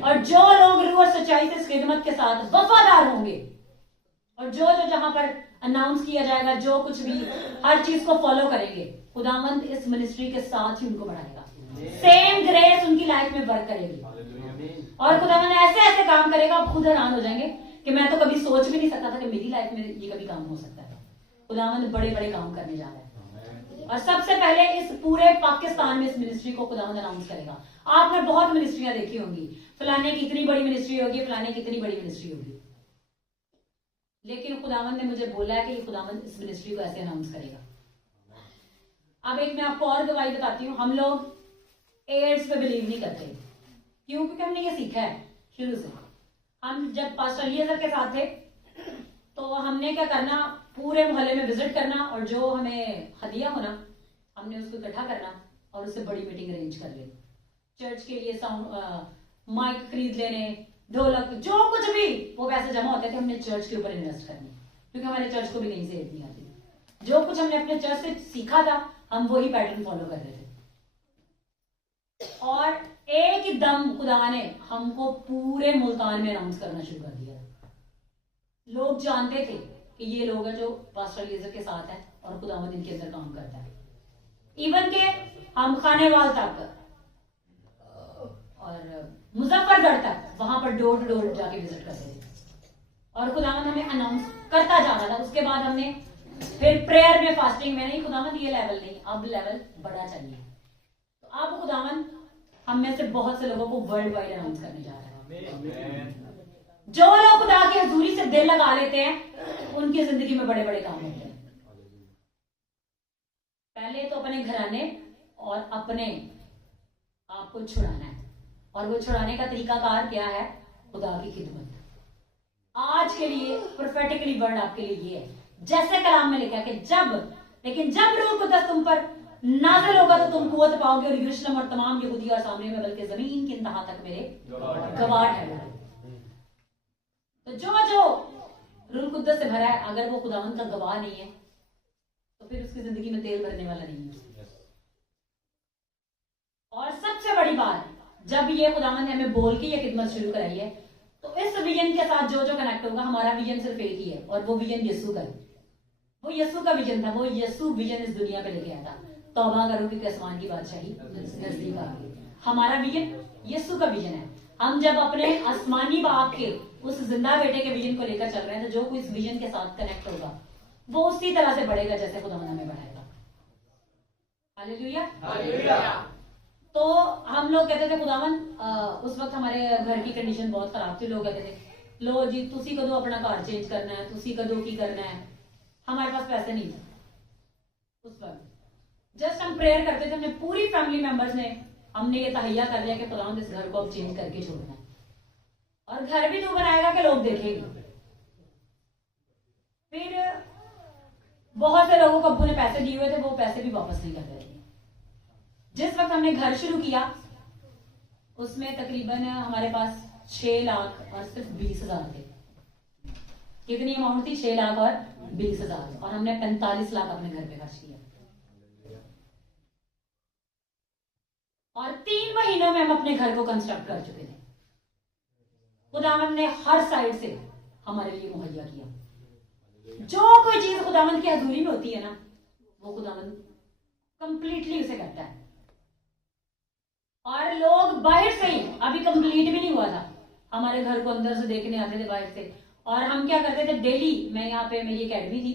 और जो लोग रूह और सच्चाई से इस खिदमत के साथ वफादार होंगे, और जो जहां पर अनाउंस किया जाएगा, जो कुछ भी हर चीज को फॉलो करेंगे, खुदावंद इस मिनिस्ट्री के साथ ही उनको बढ़ाएगा। सेम ग्रेस उनकी लाइफ में वर्क करेगी, और खुदावंद ऐसे ऐसे काम करेगा, आप खुद हैरान हो जाएंगे कि मैं तो कभी सोच भी नहीं सकता था कि मेरी लाइफ में ये कभी काम हो सकता है। खुदावंद बड़े बड़े काम करने जा रहा है, और सबसे पहले इस पूरे पाकिस्तान में इस मिनिस्ट्री को खुदावंद अनाउंस करेगा। आपने बहुत मिनिस्ट्रियां देखी होंगी, फलाने की इतनी बड़ी मिनिस्ट्री होगी, फलाने की इतनी बड़ी मिनिस्ट्री होगी, लेकिन खुदावंद ने मुझे बोला है कि खुदावंद इस मिनिस्ट्री को ऐसे अनाउंस करेगा। अब एक मैं आपको और गवाही बताती हूँ। हम लोग एड्स पे बिलीव नहीं करते, क्यों? क्योंकि हमने ये सीखा है शुरू से। हम जब पास्टर अलीअज़र के साथ थे तो हमने क्या करना, पूरे मोहल्ले में विजिट करना, और जो हमें हदिया होना हमने उसको इकट्ठा करना और उससे बड़ी मीटिंग अरेंज कर लेनी। चर्च के लिए साउंड माइक खरीद लेने, ढोलक, जो कुछ भी वो पैसे जमा होते थे हमने चर्च के ऊपर इन्वेस्ट करने, क्योंकि हमारे चर्च को भी कहीं से एड नहीं आती। जो कुछ हमने अपने चर्च से सीखा था हम वही पैटर्न फॉलो कर रहे थे, और एक ही दम खुदा ने हमको पूरे मुल्तान में अनाउंस करना शुरू कर दिया। लोग जानते थे कि ये लोग हैं जो पास्टर अलीअज़र के साथ है और खुदावंद इनके अंदर काम करता है। इवन के हम खानेवाल तक और मुजफ्फरगढ़ तक वहां पर डोर टू डोर जाके विजिट करते थे, और खुदावंद हमें अनाउंस करता जा रहा था। उसके बाद हमने फिर प्रेयर में, फास्टिंग में, नहीं खुदावंद ये लेवल नहीं, अब लेवल बड़ा चाहिए। तो अब खुदावंद हम में से बहुत से लोगों को वर्ल्ड वाइड अनाउंस करने जा रहा है। जो लोग खुदा की हजूरी से दिल लगा लेते हैं उनकी जिंदगी में बड़े बड़े काम होते हैं। पहले तो अपने घराने और अपने आप को छुड़ाना है, और वो छुड़ाने का तरीकाकार क्या है? खुदा की खिदमत। आज के लिए प्रोफेटिकली वर्ड आपके लिए ये है, जैसे कलाम में लिखा है कि जब रूह कुद्दस तुम पर नाज़िल होगा तो तुम कुव्वत पाओगे, और यरूशलेम और तमाम यहूदी और सामरी में बल्कि जमीन की इंतहा तक मेरे गवाह है। तो जो रूह कुद्दस से भरा है, अगर वो खुदावंद का गवाह नहीं है तो फिर उसकी जिंदगी में तेल भरने वाला नहीं है। और सबसे बड़ी बात, जब ये खुदावंद ने हमें बोल के ये खिदमत शुरू कराई है, तो इस विजन के साथ जो कनेक्ट होगा, हमारा विजन सिर्फ एक ही है, और वो विजन यीशु का है। वो यीशु का विजन था, वो यीशु विजन इस दुनिया पे लेके आया था। तौबा करो कि आसमान की बादशाही नजदीक आ गई। हमारा विजन यीशु का विजन है। हम जब अपने आसमानी बाप के उस जिंदा बेटे के विजन को लेकर चल रहे हैं, तो जो कोई इस विजन के साथ कनेक्ट होगा वो उसी तरह से बढ़ेगा जैसे खुदावंद हमें बढ़ाएगा। हालेलुया। तो हम लोग कहते थे खुदावंद, उस वक्त हमारे घर की कंडीशन बहुत खराब थी। लोग कहते थे लो जी तुसी कदों अपना घर चेंज करना है, तुसी कदों की करना है। हमारे पास पैसे नहीं थे उस वक्त। जस्ट हम प्रेयर करते थे, हमने पूरी फैमिली मेंबर्स ने हमने ये तहैया कर लिया कि खुदावंद इस घर को अब चेंज करके छोड़ना है, और घर भी तू बनाएगा कि लोग देखेंगे। फिर बहुत से लोगों को अब्बू ने पैसे दिए हुए थे, वो पैसे भी वापस नहीं कर रहे थे। जिस वक्त हमने घर शुरू किया उसमें तकरीबन हमारे पास 6 लाख और सिर्फ 20,000 थे। कितनी अमाउंट थी? 6 लाख और 20,000, और हमने 45 लाख अपने घर पे खर्च किया। और 3 महीनों में हम अपने घर को कंस्ट्रक्ट कर चुके थे। खुदावंद ने हर साइड से हमारे लिए मुहैया किया। जो कोई चीज खुदावंद की हजूरी में होती है ना, वो खुदावंद कंप्लीटली उसे करता है। और लोग बाहर से ही, अभी कंप्लीट भी नहीं हुआ था, हमारे घर को अंदर से देखने आते थे बाहर से। और हम क्या करते थे, डेली, मैं यहाँ पे मेरी एकेडमी थी,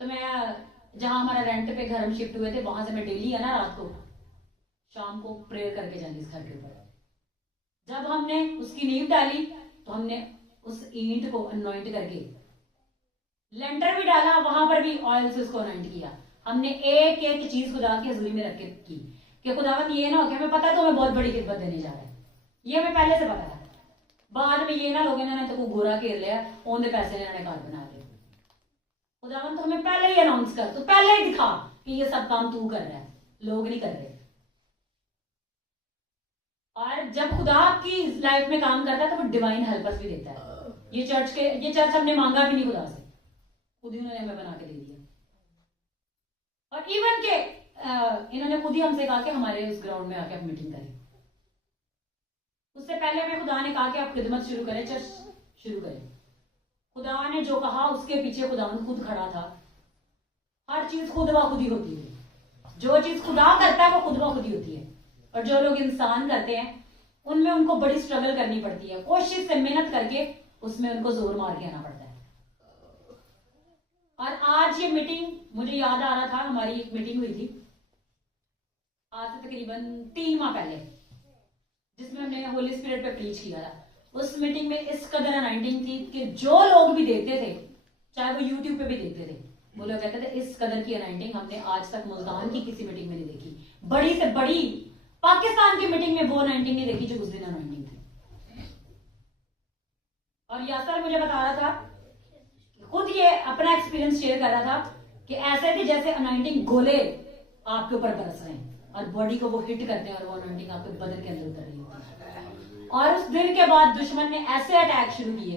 तो मैं जहां हमारा रेंट पे घर हम शिफ्ट हुए थे, वहां से मैं डेली है ना रात को शाम को प्रेयर करके जाती इस घर के ऊपर। जब हमने उसकी नींव डाली तो हमने उस ईंट को अनॉइंट करके लेंटर भी डाला, वहां पर भी ऑयल से उसको अनॉइंट किया। हमने एक एक चीज खुदा की हजूरी में रख के की कि खुदावंद ये ना हो कि हमें पता है तो हमें बहुत बड़ी खिदमत देने जा रहा है, ये हमें पहले से पता था। बाद में ये ना लोग इन्होंने तो गोरा घेर लिया, ओंदे पैसे लेने कार बना रहे। खुदावंद तो हमें पहले ही अनाउंस कर, तो पहले ही दिखा कि ये सब काम तू कर रहा है, लोग नहीं कर रहे। और जब खुदा आपकी लाइफ में काम करता है तो वो डिवाइन हेल्पर्स भी देता है। ये चर्च हमने मांगा भी नहीं खुदा से, खुद ही उन्होंने हमें बना के दे दिया। और इवन के इन्होंने खुद ही हमसे कहा कि हमारे उस ग्राउंड में आके आप मीटिंग करें। उससे पहले हमें खुदा ने कहा कि आप खिदमत शुरू करें, चर्च शुरू करें। खुदा ने जो कहा उसके पीछे खुदावंद खुद खड़ा था। हर चीज खुद व खुद ही होती है। जो चीज खुदा करता है वो खुद व खुद ही होती है। और जो लोग इंसान करते हैं उनमें उनको बड़ी स्ट्रगल करनी पड़ती है, कोशिश से मेहनत करके उसमें उनको जोर मार के आना पड़ता है। और आज ये मीटिंग मुझे याद आ रहा था, हमारी एक मीटिंग हुई थी आज से तकरीबन 3 माह पहले, जिसमें हमने होली स्पिरिट पे प्रीच किया था। उस मीटिंग में इस कदर अनाइंटिंग थी कि जो लोग भी देखते थे, चाहे वो यूट्यूब पे भी देखते थे, वो लोग कहते थे इस कदर की अनाइंटिंग हमने आज तक मुल्तान की किसी मीटिंग में नहीं देखी। बड़ी से बड़ी पाकिस्तान की मीटिंग में वो अनाइंटिंग नहीं देखी जो उस दिन अनाइंटिंग थी। और यासर मुझे बता रहा था, खुद ये अपना एक्सपीरियंस शेयर कर रहा था कि ऐसे थे जैसे अनाइंटिंग गोले आपके ऊपर बरस रहे हैं और बॉडी को वो हिट करते हैं और वो अनाइंटिंग आपके बदन के अंदर उतर रही होती है। और उस दिन के बाद दुश्मन ने ऐसे अटैक शुरू किए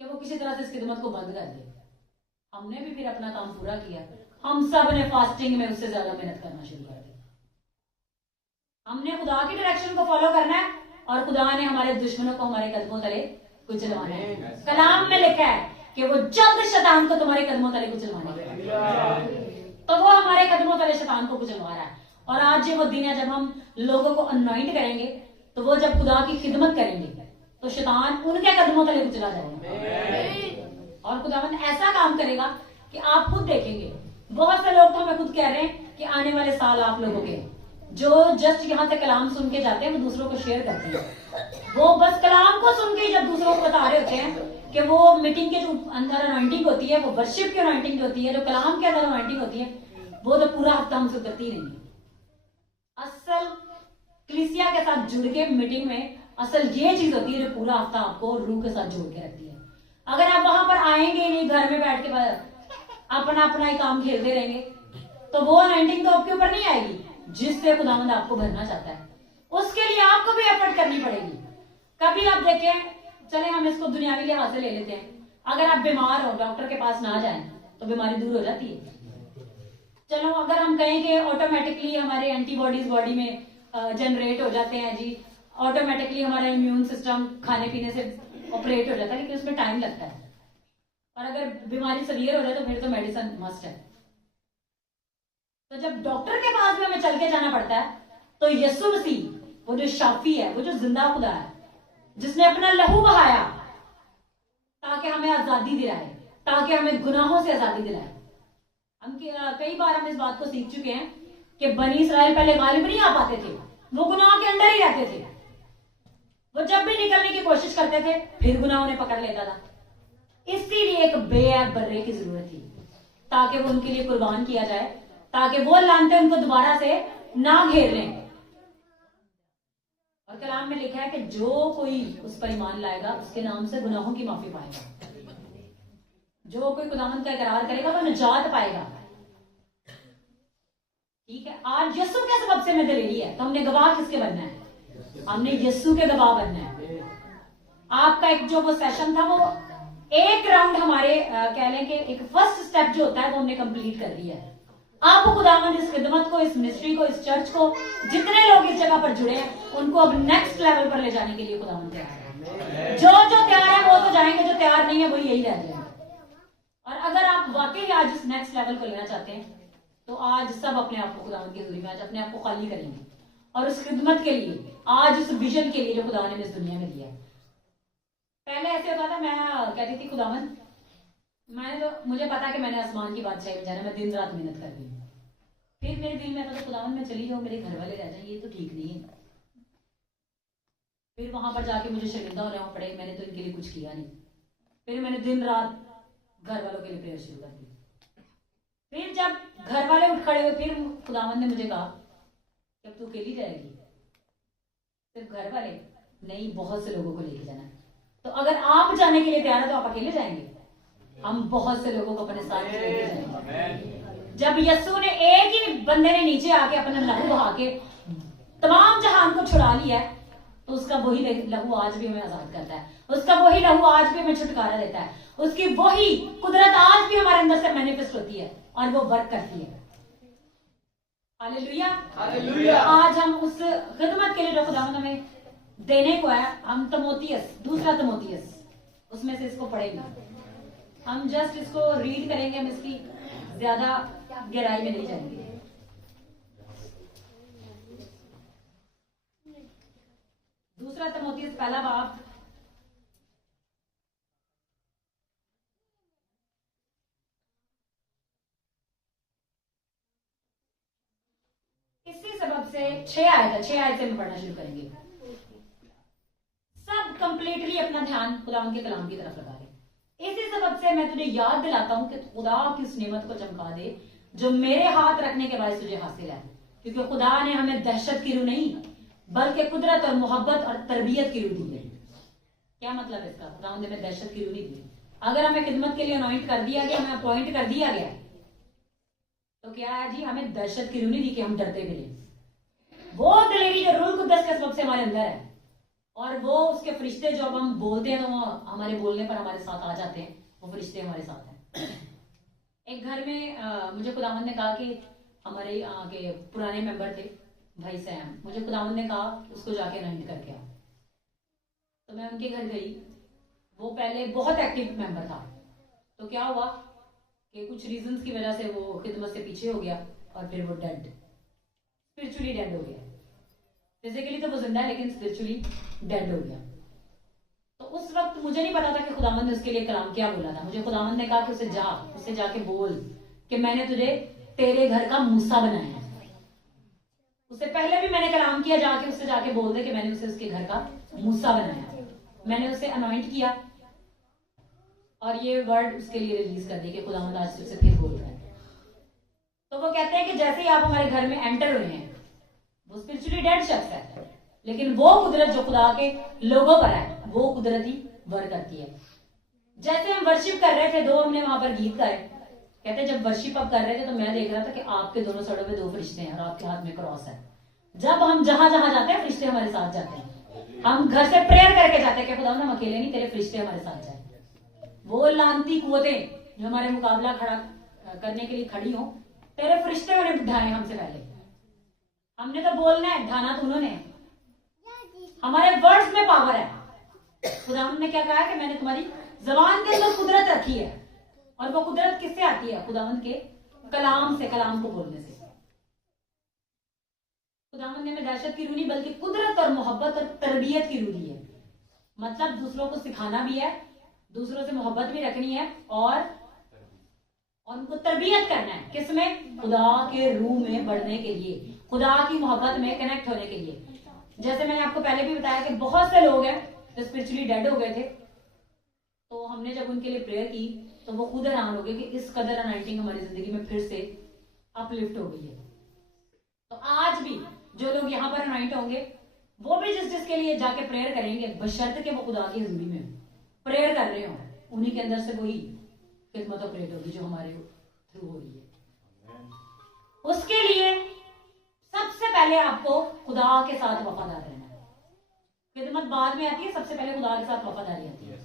कि वो किसी तरह से इस खिदमत को बंद कर दे। हमने भी फिर अपना काम पूरा किया। हम सब ने फास्टिंग में उससे ज्यादा मेहनत करना शुरू कर दी। हमने खुदा की डायरेक्शन को फॉलो करना है और खुदा ने हमारे दुश्मनों को हमारे कदमों तले कुचलवाना है। कलाम में लिखा है कि वो जल्द शैतान को तुम्हारे कदमों तले कुचलवाने, तो वो हमारे कदमों तले शैतान को कुचलवा रहा है। और आज ये वो दिन है जब हम लोगों को अनॉइंट करेंगे, तो वो जब खुदा की खिदमत करेंगे तो शैतान उनके कदमों तले कुचला जाएगा। और खुदावंद ऐसा काम करेगा कि आप खुद देखेंगे। बहुत से लोग तो हमें खुद कह रहे हैं कि आने वाले साल आप लोगों के जो जस्ट यहाँ से कलाम सुन के जाते हैं वो दूसरों को शेयर करते हैं। वो बस कलाम को सुन के जब दूसरों को बता रहे होते हैं कि वो मीटिंग के जो अंदर अनॉइंटिंग होती है, वो वर्शिप की अनॉइंटिंग होती है, जो कलाम के अंदर अनॉइंटिंग होती है, वो तो पूरा हफ्ता हमसे करती नहीं है। असल कलीसिया के साथ जुड़ के मीटिंग में असल ये चीज होती है जो पूरा हफ्ता आपको रूह के साथ जोड़ के रखती है। अगर आप वहां पर आएंगे नहीं, घर में बैठ के अपना अपना ही काम खेलते रहेंगे, तो वो अनॉइंटिंग तो आपके ऊपर नहीं आएगी जिससे खुदावंद आपको भरना चाहता है। उसके लिए आपको भी एफर्ट करनी पड़ेगी। कभी आप देखें, चले हम इसको दुनियावी लिहाज से ले लेते हैं, अगर आप बीमार हो, डॉक्टर के पास ना जाएं तो बीमारी दूर हो जाती है। चलो अगर हम कहें कि ऑटोमेटिकली हमारे एंटीबॉडीज बॉडी में जनरेट हो जाते हैं जी, ऑटोमेटिकली हमारा इम्यून सिस्टम खाने पीने से ऑपरेट हो जाता है, लेकिन उसमें टाइम लगता है। और अगर बीमारी सीवियर हो जाए तो फिर तो मेडिसिन मस्ट है। तो जब डॉक्टर के पास भी हमें चल के जाना पड़ता है, तो यीशु मसीह वो जो शाफी है, वो जो जिंदा खुदा है, जिसने अपना लहू बहाया ताकि हमें आजादी दिलाए, ताकि हमें गुनाहों से आजादी दिलाए। हम कई बार हम इस बात को सीख चुके हैं कि बनी इस्राएल पहले गालिब नहीं आ पाते थे, वो गुनाह के अंदर ही रहते थे। वो जब भी निकलने की कोशिश करते थे फिर गुनाह उन्हें पकड़ लेता था। इसीलिए एक बेऐब बर्रे की जरूरत थी ताकि वो उनके लिए कुर्बान किया जाए, ताकि वो लानते उनको दोबारा से ना घेर लें। और कलाम में लिखा है कि जो कोई उस पर ईमान लाएगा उसके नाम से गुनाहों की माफी पाएगा। जो कोई खुदावंद का इकरार करेगा वो निजात पाएगा। ठीक है, आज यीशु के सबब से में दलेरी है, तो हमने गवाह किसके बनना है? हमने यीशु के गवाह बनना है। आपका एक जो वो सेशन था, वो एक राउंड हमारे कह लें कि एक फर्स्ट स्टेप जो होता है वो हमने कंप्लीट कर दिया है। आप खुदावंद इस खिदमत को, इस मिनिस्ट्री को, इस चर्च को, जितने लोग इस जगह पर जुड़े हैं, उनको अब नेक्स्ट लेवल पर ले जाने के लिए खुदावंद तैयार है। जो तैयार है वो तो जाएंगे, जो तैयार नहीं है वही यही रह जाएंगे। और अगर आप वाकई आज इस नेक्स्ट लेवल को लेना चाहते हैं तो आज सब अपने आप को खुदावंद की हुजूरी में आज अपने आप को खाली करेंगे और उस खिदमत के लिए, आज उस विजन के लिए जो खुदा ने इस दुनिया में दिया है। पहले ऐसे होता था, मैं कहती थी खुदावंद मैंने तो, मुझे पता कि मैंने आसमान की बादशाही में जाना, मैं दिन रात मेहनत कर रही हूँ। फिर मेरे दिल में आता था खुदावंद मैं चली जाऊँ, मेरे घर वाले रह जाए, ये तो ठीक नहीं है। फिर वहां पर जाके मुझे शर्मिंदा होना पड़े, मैंने तो इनके लिए कुछ किया नहीं। फिर मैंने दिन रात घर वालों के लिए प्रेयर शुरू कर दी। फिर जब घर वाले उठ खड़े हुए, फिर खुदावंद ने मुझे कहा कि अब तू अकेली जाएगी। सिर्फ घर वाले नहीं, बहुत से लोगों को लेके जाना। तो अगर आप जाने के लिए तैयार है तो आप अकेले जाएंगे, हम बहुत से लोगों को अपने साथ लेके जाएंगे। जब यीशु ने, एक ही बंदे ने नीचे आके अपना लहू बहा के तमाम जहान को छुड़ा लिया है, तो उसका वही लहू आज भी हमें आजाद करता है, उसका वही लहू आज भी हमें छुटकारा देता है, उसकी वही कुदरत आज भी हमारे अंदर से मैनिफेस्ट होती है और वो वर्क करती है। Hallelujah, hallelujah. आज हम उस खिदमत के लिए जो खुदावंद हमें देने को है, हम तमोथियस, दूसरा तमोथियस, उसमें से इसको पढ़ेंगे। हम जस्ट इसको रीड करेंगे, हम इसकी ज्यादा गहराई में नहीं जाएंगे। दूसरा तमोथियस पहला बाब इसी सबब से 6 आयत से हम पढ़ना शुरू करेंगे। सब कंप्लीटली अपना ध्यान खुदावंद के कलाम की तरफ लगा दे। इसी सबब से मैं तुझे याद दिलाता हूं कि खुदा की उस नेमत को चमका दे जो मेरे हाथ रखने के बाद तुझे हासिल है, क्योंकि खुदा ने हमें दहशत की रूह नहीं बल्कि कुदरत और मोहब्बत और तरबियत की रूह दी है। क्या मतलब है इसका? खुदा ने हमें दहशत की रूह नहीं दी। अगर हमें खिदमत के लिए अनॉइंट कर दिया गया, हमें अपॉइंट कर दिया गया, तो क्या है जी, हमें दहशत की रूह नहीं दी कि हम डरते मिले। वो दिलेरी जो रूह कुद्दस के सबब से हमारे अंदर है, और वो उसके फरिश्ते जो अब हम बोलते हैं तो वो हमारे बोलने पर हमारे साथ आ जाते हैं, वो फरिश्ते हमारे साथ हैं। एक घर में मुझे खुदावंद ने कहा कि हमारे यहाँ के पुराने मेंबर थे भाई सैम, मुझे खुदावंद ने कहा उसको जाके अनॉइंट करके आओ। तो मैं उनके घर गई। वो पहले बहुत एक्टिव मेंबर था, तो क्या हुआ कि कुछ रीजंस की वजह से वो खिदमत से पीछे हो गया और फिर वो डेड, स्पिरिचुअली डेड हो गया। फिजिकली तो वो जिंदा है लेकिन स्पिरिचुअली डेड हो गया। तो उस वक्त मुझे नहीं पता था कि खुदावंद ने उसके लिए कलाम क्या बोला था। मुझे खुदावंद ने कहा कि उसे जाके बोल कि मैंने तुझे तेरे घर का मूसा बनाया है। उससे पहले भी मैंने कलाम किया, जाके उससे जाके बोल दे कि मैंने उसे उसके घर का मूसा बनाया। मैंने उसे अनॉइंट किया और ये वर्ड उसके लिए रिलीज कर दी कि खुदावंद आज तुझसे फिर बोल रहा है। तो वो कहते हैं कि जैसे ही आप हमारे घर में एंटर हुए हैं, वो स्पिरिचुअली डेड शख्स है, लेकिन वो कुदरत जो खुदा के लोगों पर है वो कुदरती वर्क करती है। जैसे हम वर्शिप कर रहे थे, दो हमने वहां पर गीत गाए। कहते जब वर्शिप आप कर रहे थे तो मैं देख रहा था कि आपके दोनों सड़ों पे 2 फरिश्ते हैं और आपके हाथ में क्रॉस है। जब हम जहां जहां जाते हैं फरिश्ते हमारे साथ जाते हैं। हम घर से प्रेयर करके जाते हैं कि खुदा हम अकेले नहीं, तेरे फरिश्ते हमारे साथ जाए। वो लानती कुव्वतें जो हमारे मुकाबला खड़ा करने के लिए खड़ी हो, तेरे फरिश्ते उन्हें ढाए हमसे पहले। हमने तो बोलना है, ढाना तो उन्होंने। हमारे वर्ड्स में पावर है। खुदा ने क्या कहा कि मैंने तुम्हारी जबान के अंदर कुदरत रखी है, और वो कुदरत किससे आती है? खुदावंद के कलाम से, कलाम को बोलने से। खुदावंद ने हमें दहशत की रूह नहीं बल्कि कुदरत और मोहब्बत और तरबियत की रूह दी है। मतलब दूसरों को सिखाना भी है, दूसरों से मोहब्बत भी रखनी है, और उनको तरबियत करना है। किसमें? खुदा के रूह में बढ़ने के लिए, खुदा की मोहब्बत में कनेक्ट होने के लिए। जैसे मैंने आपको पहले भी बताया कि बहुत से लोग हैं जो स्पिरिचुअली डेड हो गए थे, तो हमने जब उनके लिए प्रेयर की तो वो खुद हैरान हो गए कि इस कदर अनाइंटिंग हमारी जिंदगी में फिर से अपलिफ्ट हो गई है। तो आज भी जो लोग यहाँ पर अनाइंट होंगे, वो भी जिसके लिए जाके प्रेयर करेंगे, बशर्ते कि वो खुदा की हुजूरी में प्रेयर कर रहे हो, उन्हीं के अंदर से वही खिदमत ऑपरेट होगी जो हमारे थ्रू हो रही है। उसके लिए सबसे पहले आपको खुदा के साथ वफादार रहना है। खिदमत बाद में आती है, सबसे पहले खुदा के साथ वफादारी आती है।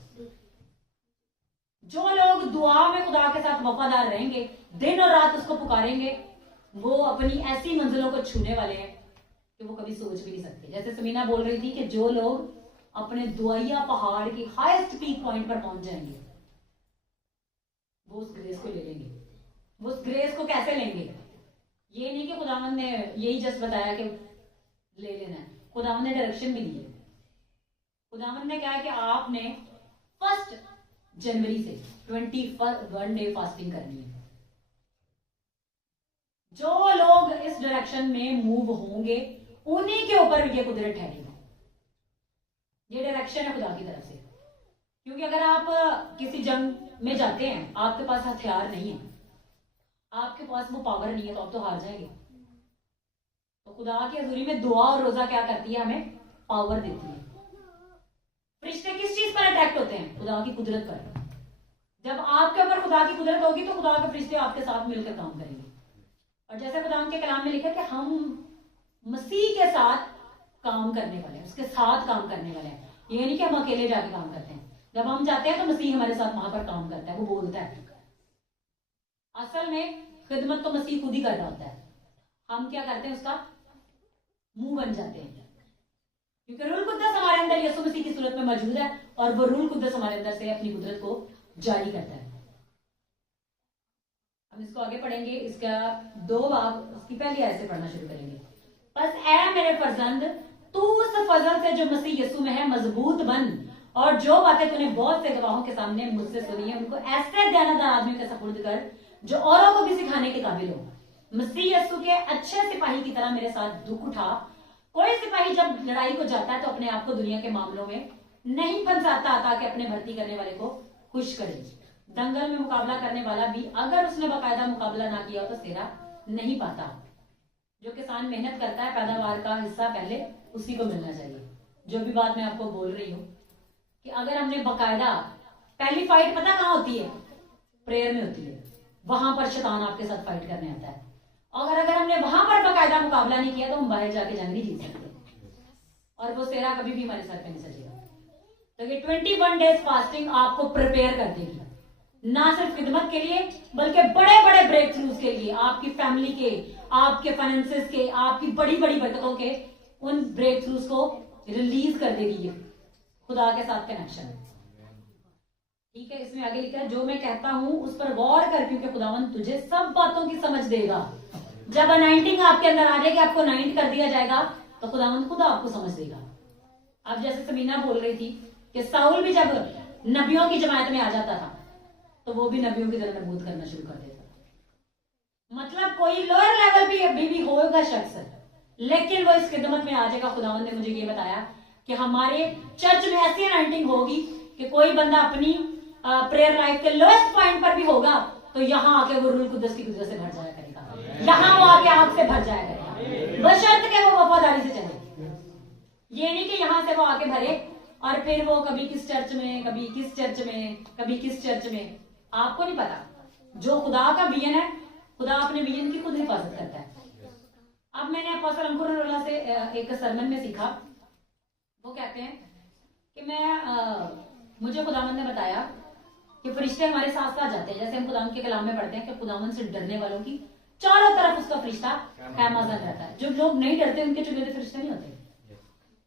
जो लोग दुआ में खुदा के साथ वफादार रहेंगे, दिन और रात उसको पुकारेंगे, वो अपनी ऐसी मंजिलों को छूने वाले हैं कि वो कभी सोच भी नहीं सकते। जैसे समीना बोल रही थी कि जो लोग अपने दुआया पहाड़ की हाईएस्ट पीक पॉइंट पर पहुंच जाएंगे, वो उस ग्रेस को ले लेंगे। वो उस ग्रेस को कैसे लेंगे? ये नहीं कि खुदावंद ने यही जस्ट बताया कि ले लेना है, खुदावंद ने डायरेक्शन भी दी है। खुदावंद ने कहा कि आपने 1 जनवरी से 21 डे फास्टिंग करनी है। जो लोग इस डायरेक्शन में मूव होंगे उन्हीं के ऊपर ये कुदरत ठहरेगी। ये डायरेक्शन है खुदा की तरफ से। क्योंकि अगर आप किसी जंग में जाते हैं, आपके पास हथियार नहीं है, आपके पास वो पावर नहीं है, तो आप तो हार जाएंगे। तो खुदा की हजूरी में दुआ और रोजा क्या करती है? हमें पावर देती है। फरिश्ते किस चीज पर अट्रैक्ट होते हैं? खुदा की कुदरत पर। जब आपके ऊपर खुदा की कुदरत होगी तो खुदा के फरिश्ते आपके साथ मिलकर काम करेंगे। और जैसे खुदा के कलाम में लिखा कि हम मसीह के साथ काम करने वाले हैं, उसके साथ काम करने वाले हैं। ये नहीं कि हम अकेले जाके काम करते हैं। जब हम जाते हैं तो मसीह हमारे साथ वहां पर काम करता है, वो बोलता है। असल में खिदमत तो मसीह खुद ही कर रहा होता है, हम क्या करते हैं? उसका मुंह बन जाते हैं। क्योंकि रूल कुद्दस हमारे अंदर यीशु मसीह की सूरत में मौजूद है और वो रूल कुद्दस हमारे अंदर से अपनी कुदरत को जारी करता है। हम इसको आगे पढ़ेंगे। इसका 2 भाग, उसकी पहली आयत से पढ़ना शुरू करेंगे। बस ऐ मेरे फर्जंद, तू उस फजल से जो मसीह यीशु में है मजबूत बन, और जो बातें तूने बहुत से गवाहों के सामने मुझसे सुनी है उनको ऐसे दयानदार आदमी के सपुर्द कर जो औरों को भी सिखाने के काबिल हो। मसीह यीशु के अच्छे सिपाही की तरह मेरे साथ दुख उठा। कोई सिपाही जब लड़ाई को जाता है तो अपने आप को दुनिया के मामलों में नहीं फंसाता ताकि अपने भर्ती करने वाले को खुश करे। दंगल में मुकाबला करने वाला भी अगर उसने बाकायदा मुकाबला ना किया हो तो सेरा नहीं पाता। जो किसान मेहनत करता है, पैदावार का हिस्सा पहले उसी को मिलना चाहिए। जो भी बात मैं आपको बोल रही हूँ कि अगर हमने बाकायदा, पहली फाइट पता कहाँ होती है? प्रेयर में होती है। वहां पर शैतान आपके साथ फाइट करने आता है। और अगर हमने वहां पर बाकायदा मुकाबला नहीं किया तो हम बाहर जाके जंग नहीं जीत सकते, और वो सेरा कभी भी हमारे सर पे नहीं सजेगा। तो ये 21 डेज फास्टिंग आपको प्रिपेयर कर देगी, ना सिर्फ खिदमत के लिए बल्कि बड़े बड़े ब्रेक थ्रूज के लिए, आपकी फैमिली के, आपके फाइनेंसेस के, आपकी बड़ी बड़ी बरकतों के उन ब्रेक थ्रूज को रिलीज कर देगी ये खुदा के साथ कनेक्शन। ठीक है, इसमें आगे लिखा है, जो मैं कहता हूं उस पर गौर कर, क्योंकि खुदावंद तुझे सब बातों की समझ देगा। जब अनाइंटिंग आपके अंदर आ जाएगी, आपको अनाइंट कर दिया जाएगा, तो खुदावंद खुद आपको समझ देगा। अब जैसे समीना बोल रही थी कि साउल भी जब नबियों की जमात में आ जाता था तो वो भी नबियों की तरह नबूद करना शुरू कर देता था। मतलब कोई लोअर लेवल पे अभी भी होगा शख्स, लेकिन वो इस खिदमत में आ जाएगा। खुदावंद ने मुझे ये बताया कि हमारे चर्च में ऐसी अनाइंटिंग होगी कि कोई बंदा अपनी प्रेयर लाइफ के लोएस्ट पॉइंट पर भी होगा तो यहाँ आके वो रूल कुद्दस की कुदरत से भर जाया करेगा। यहाँ वो आके आग से भर जाया करेगा, बशर्त के वो वफादारी से चले। ये नहीं कि यहाँ से वो आके भरे और फिर वो कभी किस चर्च में, कभी किस चर्च में, कभी किस चर्च में, आपको नहीं पता। जो खुदा का विजन है, खुदा अपने विजन की खुद हिफाजत करता है। अब मैंने अपोस्टल अंकुर रोला से एक सरमन में सीखा, वो कहते हैं कि मुझे खुदावंद ने बताया कि फरिश्ते हमारे साथ साथ जाते हैं। जैसे हम खुदावंद के कलाम में पढ़ते हैं कि खुदावंद से डरने वालों की चारों तरफ उसका फरिश्ता कैमाजन रहता है। जो लोग नहीं डरते उनके चुगिर्द फरिश्ते नहीं होते,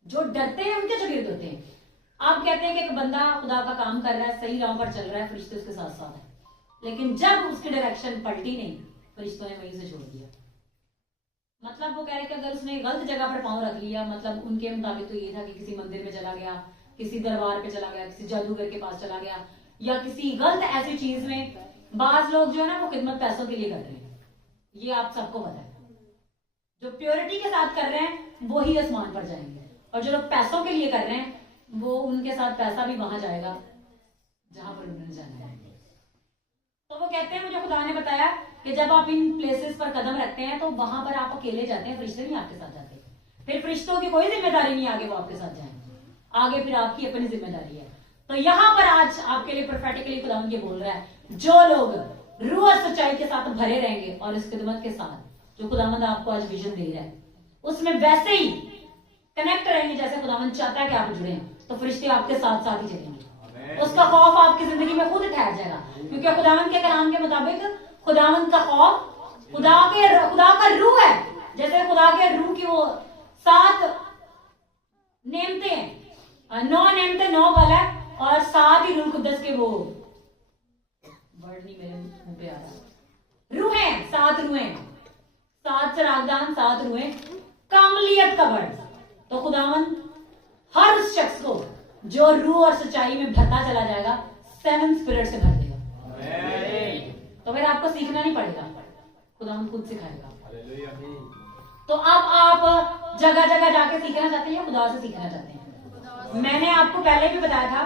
जो डरते हैं उनके चुगिर्द होते हैं। आप कहते हैं कि एक बंदा खुदा का काम कर रहा है, सही राह पर चल रहा है, फरिश्ते उसके साथ साथ है, लेकिन जब उसकी डायरेक्शन पलटी नहीं, फरिश्तों ने वहीं से छोड़ दिया। मतलब वो कह रहे कि अगर उसने गलत जगह पर पांव रख लिया, मतलब उनके मुताबिक तो ये था कि किसी मंदिर में चला गया, किसी दरबार पे चला गया, किसी जादूगर के पास चला गया, या किसी गलत ऐसी चीज में। बाज लोग जो है ना वो खिदमत पैसों के लिए कर रहे हैं, ये आप सबको पता है। जो प्योरिटी के साथ कर रहे हैं वो ही आसमान पर जाएंगे, और जो लोग पैसों के लिए कर रहे हैं वो उनके साथ पैसा भी वहां जाएगा जहां पर उन्होंने जाना है। तो वो कहते हैं, मुझे खुदा ने बताया कि जब आप इन प्लेसेस पर कदम रखते हैं तो वहां पर आप अकेले जाते हैं, फरिश्ते नहीं आपके साथ जाते। फिर फरिश्तों की कोई जिम्मेदारी नहीं आगे वो आपके साथ जाएंगे, आगे फिर आपकी अपनी जिम्मेदारी है। तो यहाँ पर आज आपके लिए प्रोफेटिकली खुदावंद ये बोल रहा है, जो लोग रूह और सच्चाई के साथ भरे रहेंगे और इस खिदमत के साथ जो खुदावंद आपको आज विजन दे रहा है उसमें वैसे ही कनेक्ट रहेंगे जैसे खुदावंद चाहता है कि आप जुड़े, तो फरिश्ते आपके साथ साथ ही चलेंगे। उसका खौफ आपकी जिंदगी में खुद ठहर जाएगा, क्योंकि खुदावंद के कलाम के मुताबिक खुदावंद का खौफ खुदा का रूह है। जैसे खुदा के रूह की वो 7 नेमते हैं, 9 नेमते 9 बल है, और 7 ही रूह कुद्दस के वो वर्ड नहीं मेरे मुंह पे आ रहा, रूहें 7 रूहें, 7 चरागदान 7 रूहें, कामलियत का वर्ड। तो खुदावन हर उस शख्स को जो रूह और सच्चाई में भरता चला जाएगा 7 स्पिरिट से भर देगा। तो फिर आपको सीखना नहीं पड़ेगा, खुदावन खुद सिखाएगा। तो अब आप जगह जगह जाके सीखना चाहते हैं या खुदा से सीखना चाहते हैं? मैंने आपको पहले भी बताया था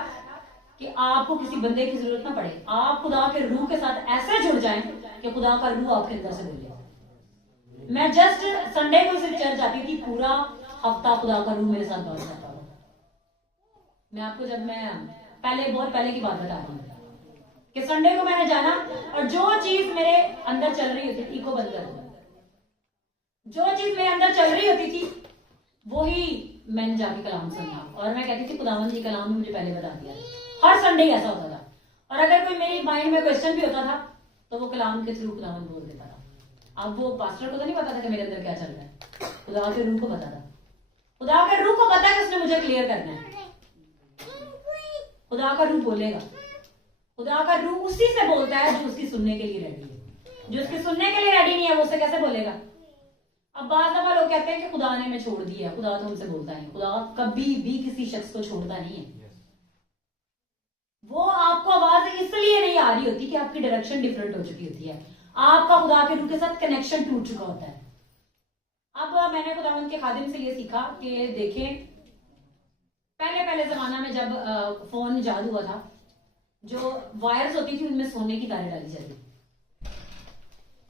कि आपको किसी बंदे की जरूरत ना पड़े, आप खुदा के रूह के साथ ऐसे जुड़ जाएं कि खुदा का रूह आपके अंदर से बोले। मैं जस्ट संडे को सिर्फ चर्च जाती थी, पूरा हफ्ता खुदा का रूह मेरे साथ बात करता था। मैं आपको जब मैं बहुत पहले की बात बता रही हूँ कि संडे को मैंने जाना, और जो चीज मेरे अंदर चल रही होती थी, इको बंद कर दो, जो चीज मेरे अंदर चल रही होती थी वही मैंने जाके कलाम सुना, और मैं कहती थी खुदावंद जी कलाम ने मुझे पहले बता दिया। हर संडे ऐसा होता था, और अगर कोई मेरी माइंड में क्वेश्चन भी होता था तो वो कलाम के थ्रू खुदावंद बोल देता था। अब वो पास्टर को तो नहीं पता था कि मेरे अंदर क्या चल रहा है, खुदा के रूह को पता था। खुदा के रूह को पता है कि उसने मुझे क्लियर करना है। खुदा का रूह बोलेगा, खुदा का रूह उसी से बोलता है जो उसकी सुनने के लिए रेडी है। जो उसकी सुनने के लिए रेडी नहीं है वो उससे कैसे बोलेगा? अब बात दफा लोग कहते हैं कि खुदा ने हमें छोड़ दिया, खुदा तो हमसे बोलता नहीं। खुदा कभी भी किसी शख्स को छोड़ता नहीं है। वो आपको आवाज इसलिए नहीं आ रही होती कि आपकी डायरेक्शन डिफरेंट हो चुकी होती है, आपका खुदा के रूह के साथ कनेक्शन टूट चुका होता है। अब मैंने खुदावंद के खादिम से ये सीखा कि देखें, पहले जमाना में जब फोन इजाद हुआ था, जो वायर्स होती थी उनमें सोने की तारें डाली जाती थी।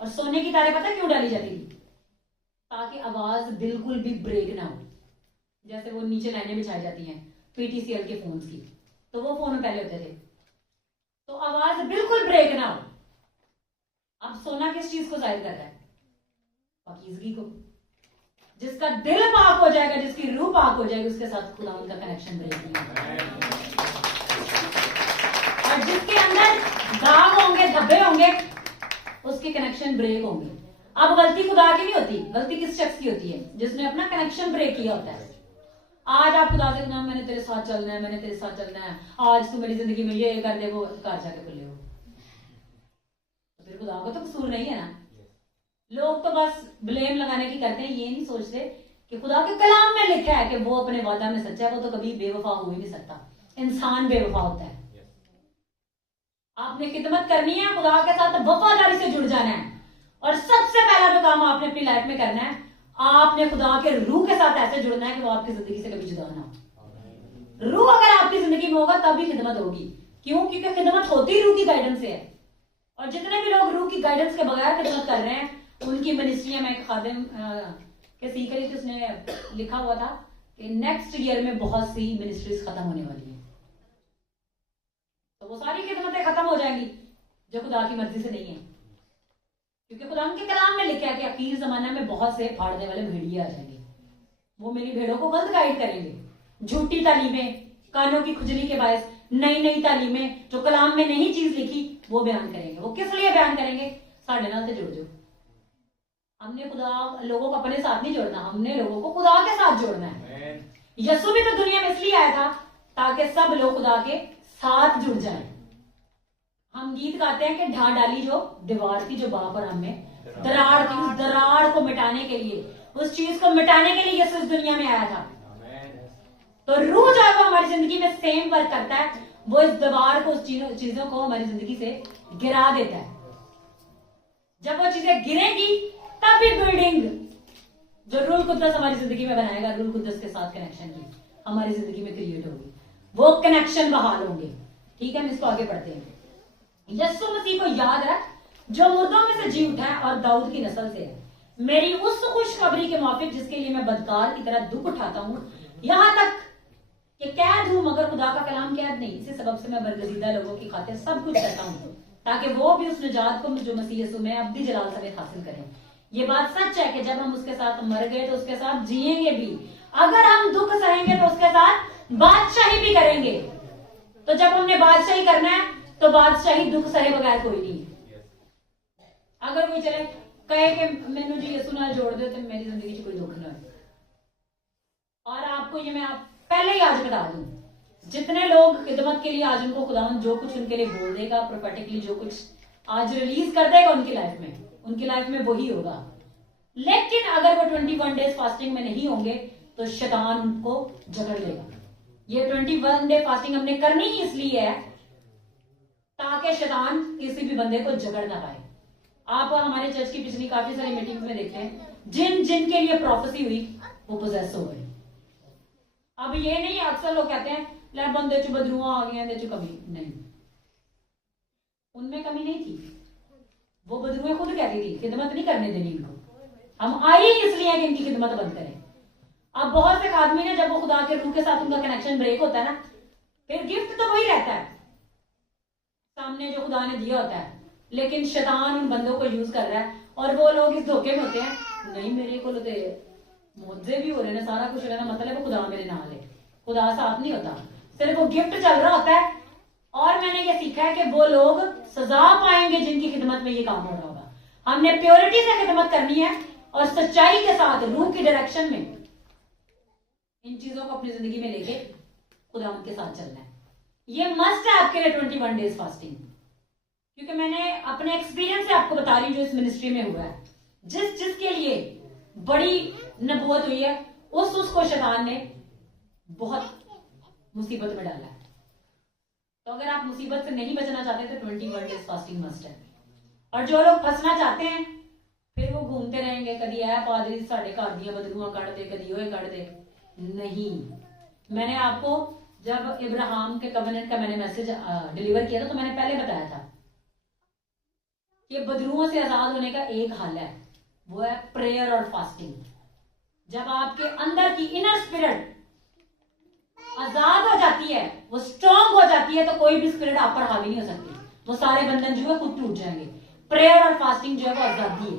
और सोने की तारें पता क्यों डाली जाती थी? ताकि आवाज बिल्कुल भी ब्रेक ना हो। जैसे वो नीचे लाइनें बिछाई जाती हैं पीटीसीएल के फोन्स की, तो वो फोन पहले होते थे, तो आवाज बिल्कुल ब्रेक ना हो। अब सोना किस चीज को जाहिर करता है? पाकीज़गी को। जिसका दिल पाक हो जाएगा, जिसकी रूह पाक हो जाएगी, उसके साथ खुदा उनका कनेक्शन ब्रेक नहीं होगा। और जिसके अंदर दाग होंगे, धब्बे होंगे, उसके कनेक्शन ब्रेक होंगे। अब गलती खुदा की नहीं होती, गलती किस शख्स की होती है? जिसने अपना कनेक्शन ब्रेक किया होता है। आज आप खुदा से ना, मैंने तेरे साथ चलना है, मैंने तेरे साथ चलना है, आज तू मेरी जिंदगी में ये कर दे, वो घर जाके बोले हो, तो फिर खुदा को तो कसूर नहीं है ना। लोग तो बस ब्लेम लगाने की करते हैं, ये नहीं सोचते कि खुदा के कलाम में लिखा है कि वो अपने वादा में सच्चा है, वो तो कभी बेवफा हो ही नहीं सकता। इंसान बेवफा होता है। आपने खिदमत करनी है, खुदा के साथ वफादारी से जुड़ जाना है, और सबसे पहला जो काम आपने अपनी लाइफ में करना है, आपने खुदा के रूह के साथ ऐसे जुड़ना है कि वो आपकी जिंदगी से कभी जुदा ना हो। रूह अगर आपकी जिंदगी में होगा तभी खिदमत होगी। क्यों? क्योंकि खिदमत होती रूह की गाइडेंस से है। और जितने भी लोग रूह की गाइडेंस के बगैर खिदमत कर रहे हैं, उनकी मिनिस्ट्रियां, में एक खादिम के सीख रही थी, उसने लिखा हुआ था कि नेक्स्ट ईयर में बहुत सी मिनिस्ट्रीज खत्म होने वाली है। तो वो सारी खिदमतें खत्म हो जाएंगी जो खुदा की मर्जी से नहीं है, क्योंकि खुदा के कलाम में लिखा है कि आखिरी जमाना में बहुत से फाड़ने वाले भेड़िए आ जाएंगे। वो मेरी भेड़ों को गलत गाइड करेंगे। झूठी तालीमें, कानों की खुजली के बायस नई तालीमें, जो कलाम में नहीं चीज लिखी, वो बयान करेंगे। वो किस लिए बयान करेंगे? साढ़े नाल से जुड़ जाओ। हमने खुदा लोगों को अपने साथ नहीं जोड़ना, हमने लोगों को खुदा के साथ जोड़ना है। यीशु भी तो दुनिया में इसलिए आया था ताकि सब लोग खुदा के साथ जुड़ जाएं। हम गीत गाते हैं कि ढा डाली जो दीवार थी जो बाप और हम में दरार थी, उस दरार को मिटाने के लिए, उस चीज को मिटाने के लिए यीशु इस दुनिया में आया था। तो रूह जो है वो हमारी जिंदगी में सेम वर्क करता है। वो इस दीवार को, उस चीजों को हमारी जिंदगी से गिरा देता है। जब वो चीजें गिरेंगी तभी बिल्डिंग जो रूल कुद्दस हमारी जिंदगी में बनाएगा, रूल कुद्दस के साथ कनेक्शन की हमारी जिंदगी में क्रिएट होगी, वो कनेक्शन बहाल होंगे। ठीक है, हम इसको आगे बढ़ते हैं। यीशु मसीह को याद है जो मुर्दों में से जी उठा है और दाऊद की नस्ल से है। मेरी उस खुशखबरी के मुआफिक जिसके लिए मैं बदकार की तरह दुख उठाता हूं, यहां तक कि कैद हूं मगर खुदा का कलाम कैद नहीं। इसी सबब से मैं बरगजीदा लोगों की खातिर सब कुछ करता हूं ताकि वो भी उस निजात को जो मसीह यीशु में अब्दी जलाल समेत हासिल करें। ये बात सच है कि जब हम उसके साथ मर गए तो उसके साथ जिएंगे भी। अगर हम दुख सहेंगे तो उसके साथ बादशाही भी करेंगे। तो जब हमने बादशाही करना है तो बादशाही दुख सहे बगैर कोई नहीं है। अगर कोई चले कहे कि मैंने जी यसू नाल जोड़ दो तो मेरी जिंदगी च कोई दुख ना हो। और आपको ये मैं आप पहले ही आज बता दूं, जितने लोग खिदमत के लिए आज उनको खुदावंद जो कुछ उनके लिए बोल देगा प्रोफेटिकली, जो कुछ आज रिलीज कर देगा उनकी लाइफ में वही होगा। लेकिन अगर वो 21 डेज फास्टिंग में नहीं होंगे तो शैतान उनको जकड़ लेगा। ये 21 डे फास्टिंग हमने करनी ही इसलिए है ताकि शैतान किसी भी बंदे को जकड़ ना पाए। आप हमारे चर्च की पिछली काफी सारी मीटिंग्स में देखते हैं, जिन जिन के लिए प्रोफेसी हुई वो पोजेस हो गए। अब ये नहीं, अक्सर लोग कहते हैं ले बंदे च बदरुआ आ गए, च कमी नहीं, उनमें कमी नहीं थी। वो बदरुए खुद कहती थी खिदमत नहीं करने देनी इनको, हम आए ही इसलिए कि इनकी खिदमत बंद करें। अब बहुत से आदमी ने जब वो खुदा के रूह के साथ उनका कनेक्शन ब्रेक होता है ना, फिर गिफ्ट तो वही रहता है सामने जो खुदा ने दिया होता है, लेकिन शैतान उन बंदों को यूज कर रहा है। और वो लोग इस धोखे में होते हैं, नहीं मेरे को मुझे भी हो रहे हैं, सारा कुछ हो रहा है, मतलब वो खुदा मेरे नाल है। खुदा साथ नहीं होता, सिर्फ वो गिफ्ट चल रहा होता है। और मैंने ये सीखा है कि वो लोग सजा पाएंगे जिनकी खिदमत में ये काम हो रहा होगा। हमने प्योरिटी से खिदमत करनी है और सच्चाई के साथ रूह की डायरेक्शन में इन चीजों को अपनी जिंदगी में लेके खुदा उनके साथ चलना है। ये मस्ट है आपके लिए 21 डेज फास्टिंग, क्योंकि मैंने अपने एक्सपीरियंस से आपको बता रही हूँ जो इस मिनिस्ट्री में हुआ है। जिसके लिए बड़ी नबूवत हुई है उसको शैतान ने बहुत मुसीबत में डाला है। तो अगर आप मुसीबत से नहीं बचना चाहते तो 21 डेज फास्टिंग मस्ट है। और जो लोग फंसना चाहते हैं फिर वो घूमते रहेंगे, कभी आया पादरी साढ़े घर दिया बदलुआ कड़ दे, कभी ओए कड़ दे। नहीं, मैंने आपको जब इब्राहिम के कवेनेंट का मैंने मैसेज डिलीवर किया था तो मैंने पहले बताया था कि बदरुओं से आजाद होने का एक हल है, वो है प्रेयर और फास्टिंग। जब आपके अंदर की इनर स्पिरिट आजाद हो जाती है, वो स्ट्रांग हो जाती है, तो कोई भी स्पिरिट आप पर हावी नहीं हो सकती। वो सारे बंधन जो है खुद टूट जाएंगे। प्रेयर और फास्टिंग जो है वो आजादी है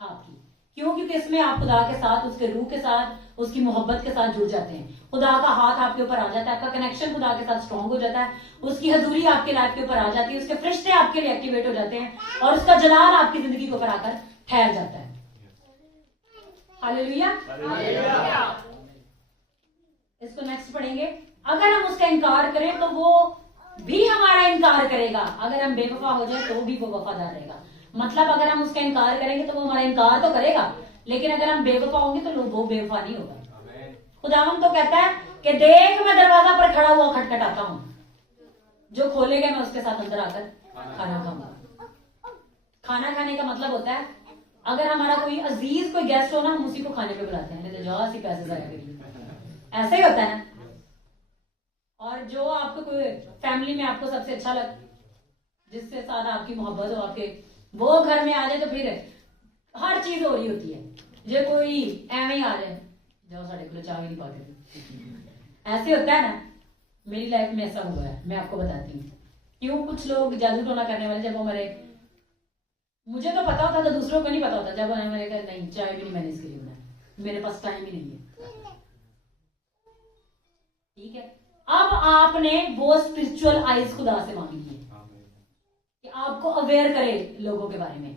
आपकी। क्यों? क्योंकि इसमें आप खुदा के साथ, उसके रूह के साथ, उसकी मोहब्बत के साथ जुड़ जाते हैं। खुदा का हाथ आपके ऊपर आ जाता है, आपका कनेक्शन खुदा के साथ स्ट्रांग हो जाता है, उसकी हजूरी आपके लाइफ के ऊपर आ जाती है, उसके फरिश्ते आपके लिए एक्टिवेट हो जाते हैं और उसका जलाल आपकी जिंदगी के ऊपर आकर ठहर जाता है। हालेलुया। इसको नेक्स्ट पढ़ेंगे। अगर हम उसका इनकार करें तो वो भी हमारा इनकार करेगा, अगर हम बेवफा हो जाए तो भी वो वफादार रहेगा। मतलब अगर हम उसका इनकार करेंगे तो वो हमारा इनकार तो करेगा, लेकिन अगर हम बेवफा होंगे तो वो बेवफा नहीं होगा। खुदावंद तो कहता है कि देख मैं दरवाजा पर खड़ा हुआ खटखटाता हूं, जो खोलेगा मैं उसके साथ अंदर आकर खाना खाऊंगा। खाना खाने का मतलब होता है अगर हमारा कोई अजीज कोई गेस्ट हो ना, हम उसी को खाने पे बुलाते हैं, नहीं तो जाओ सी पैसे जाया करिए, ऐसे ही होता है ना। और जो आपको कोई फैमिली में आपको सबसे अच्छा लग, जिससे साथ आपकी मोहब्बत हो, आपके वो घर में आ जाए तो फिर हर चीज हो रही होती है। जो कोई एवं ही आ जाए, जाओ साढ़े को चाय नहीं पाते, ऐसे होता है ना। मेरी लाइफ में ऐसा हुआ है, मैं आपको बताती हूँ क्यों। कुछ लोग जादू टोना करने वाले, जब वो मेरे, मुझे तो पता होता था, दूसरों को नहीं पता होता, जब उन्होंने मेरे घर नहीं चाय भी नहीं मैंने इसके लिए बनाया, मेरे पास टाइम ही नहीं है। ठीक है, अब आपने वो स्पिरिचुअल आइज खुदा से मांगी है कि आपको अवेयर करे लोगों के बारे में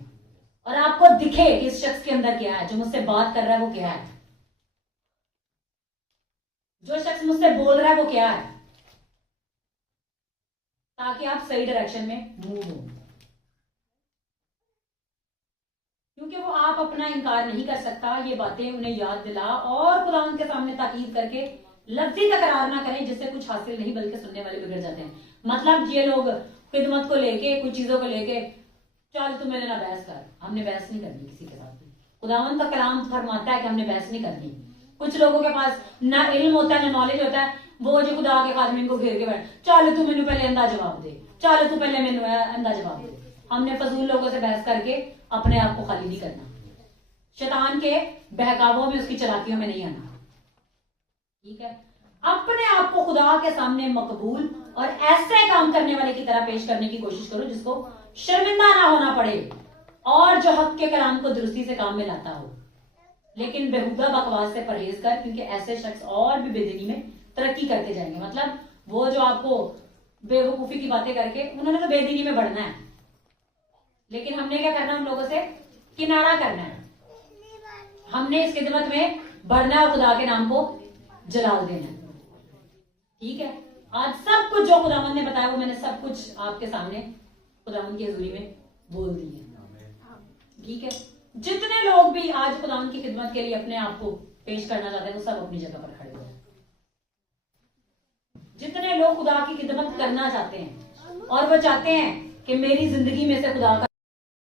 और आपको दिखे कि इस शख्स के अंदर क्या है, जो मुझसे बात कर रहा है वो क्या है, जो शख्स मुझसे बोल रहा है वो क्या है, ताकि आप सही डायरेक्शन में मूव हो। क्योंकि वो आप अपना इनकार नहीं कर सकता। ये बातें उन्हें याद दिला और खुदा उनके सामने ताकीद करके लफ्जी तकरार ना करें जिससे कुछ हासिल नहीं, बल्कि सुनने वाले बिगड़ जाते हैं। मतलब ये लोग खिदमत को लेके, कुछ चीजों को लेके, चल तू मेरे ना बहस कर, हमने बहस नहीं करनी किसी के साथ। खुदावंद का कलाम फरमाता है कि हमने बहस नहीं करनी। कुछ लोगों के पास ना इल्म होता है ना नॉलेज होता है, वो जो खुदा के खादमीन को घेर के बैठ, चल तू मैनू पहले अंधा जवाब दे, चल तू पहले मैनू अंधा जवाब दे। हमने फजूल लोगों से बहस करके अपने आप को खाली नहीं करना, शैतान के बहकावों में, उसकी चालाकियों में नहीं आना। ठीक है, अपने आप को खुदा के सामने मकबूल और ऐसे काम करने वाले की तरह पेश करने की कोशिश करो जिसको शर्मिंदा ना होना पड़े और जो हक के कलाम को दुरुस्ती से काम में लाता हो। लेकिन बेहुदा बकवास से परहेज कर, क्योंकि ऐसे शख्स और भी बेदीनी में तरक्की करते जाएंगे। मतलब वो जो आपको बेवकूफी की बातें करके, उन्होंने तो बेदीनी में बढ़ना है, लेकिन हमने क्या करना है, उन लोगों से किनारा करना है। हमने इस खिदमत में बढ़ना और खुदा के नाम को जलाल देना है। ठीक है, आज सब कुछ जो खुदावंद ने बताया वो मैंने सब कुछ आपके सामने खुदावंद की हजूरी में बोल दी है। ठीक है, जितने लोग भी आज खुदावंद की खिदमत के लिए अपने आप को पेश करना चाहते हैं वो सब अपनी जगह पर खड़े हो। जितने लोग खुदा की खिदमत करना चाहते हैं और वो चाहते हैं कि मेरी जिंदगी में से खुदा का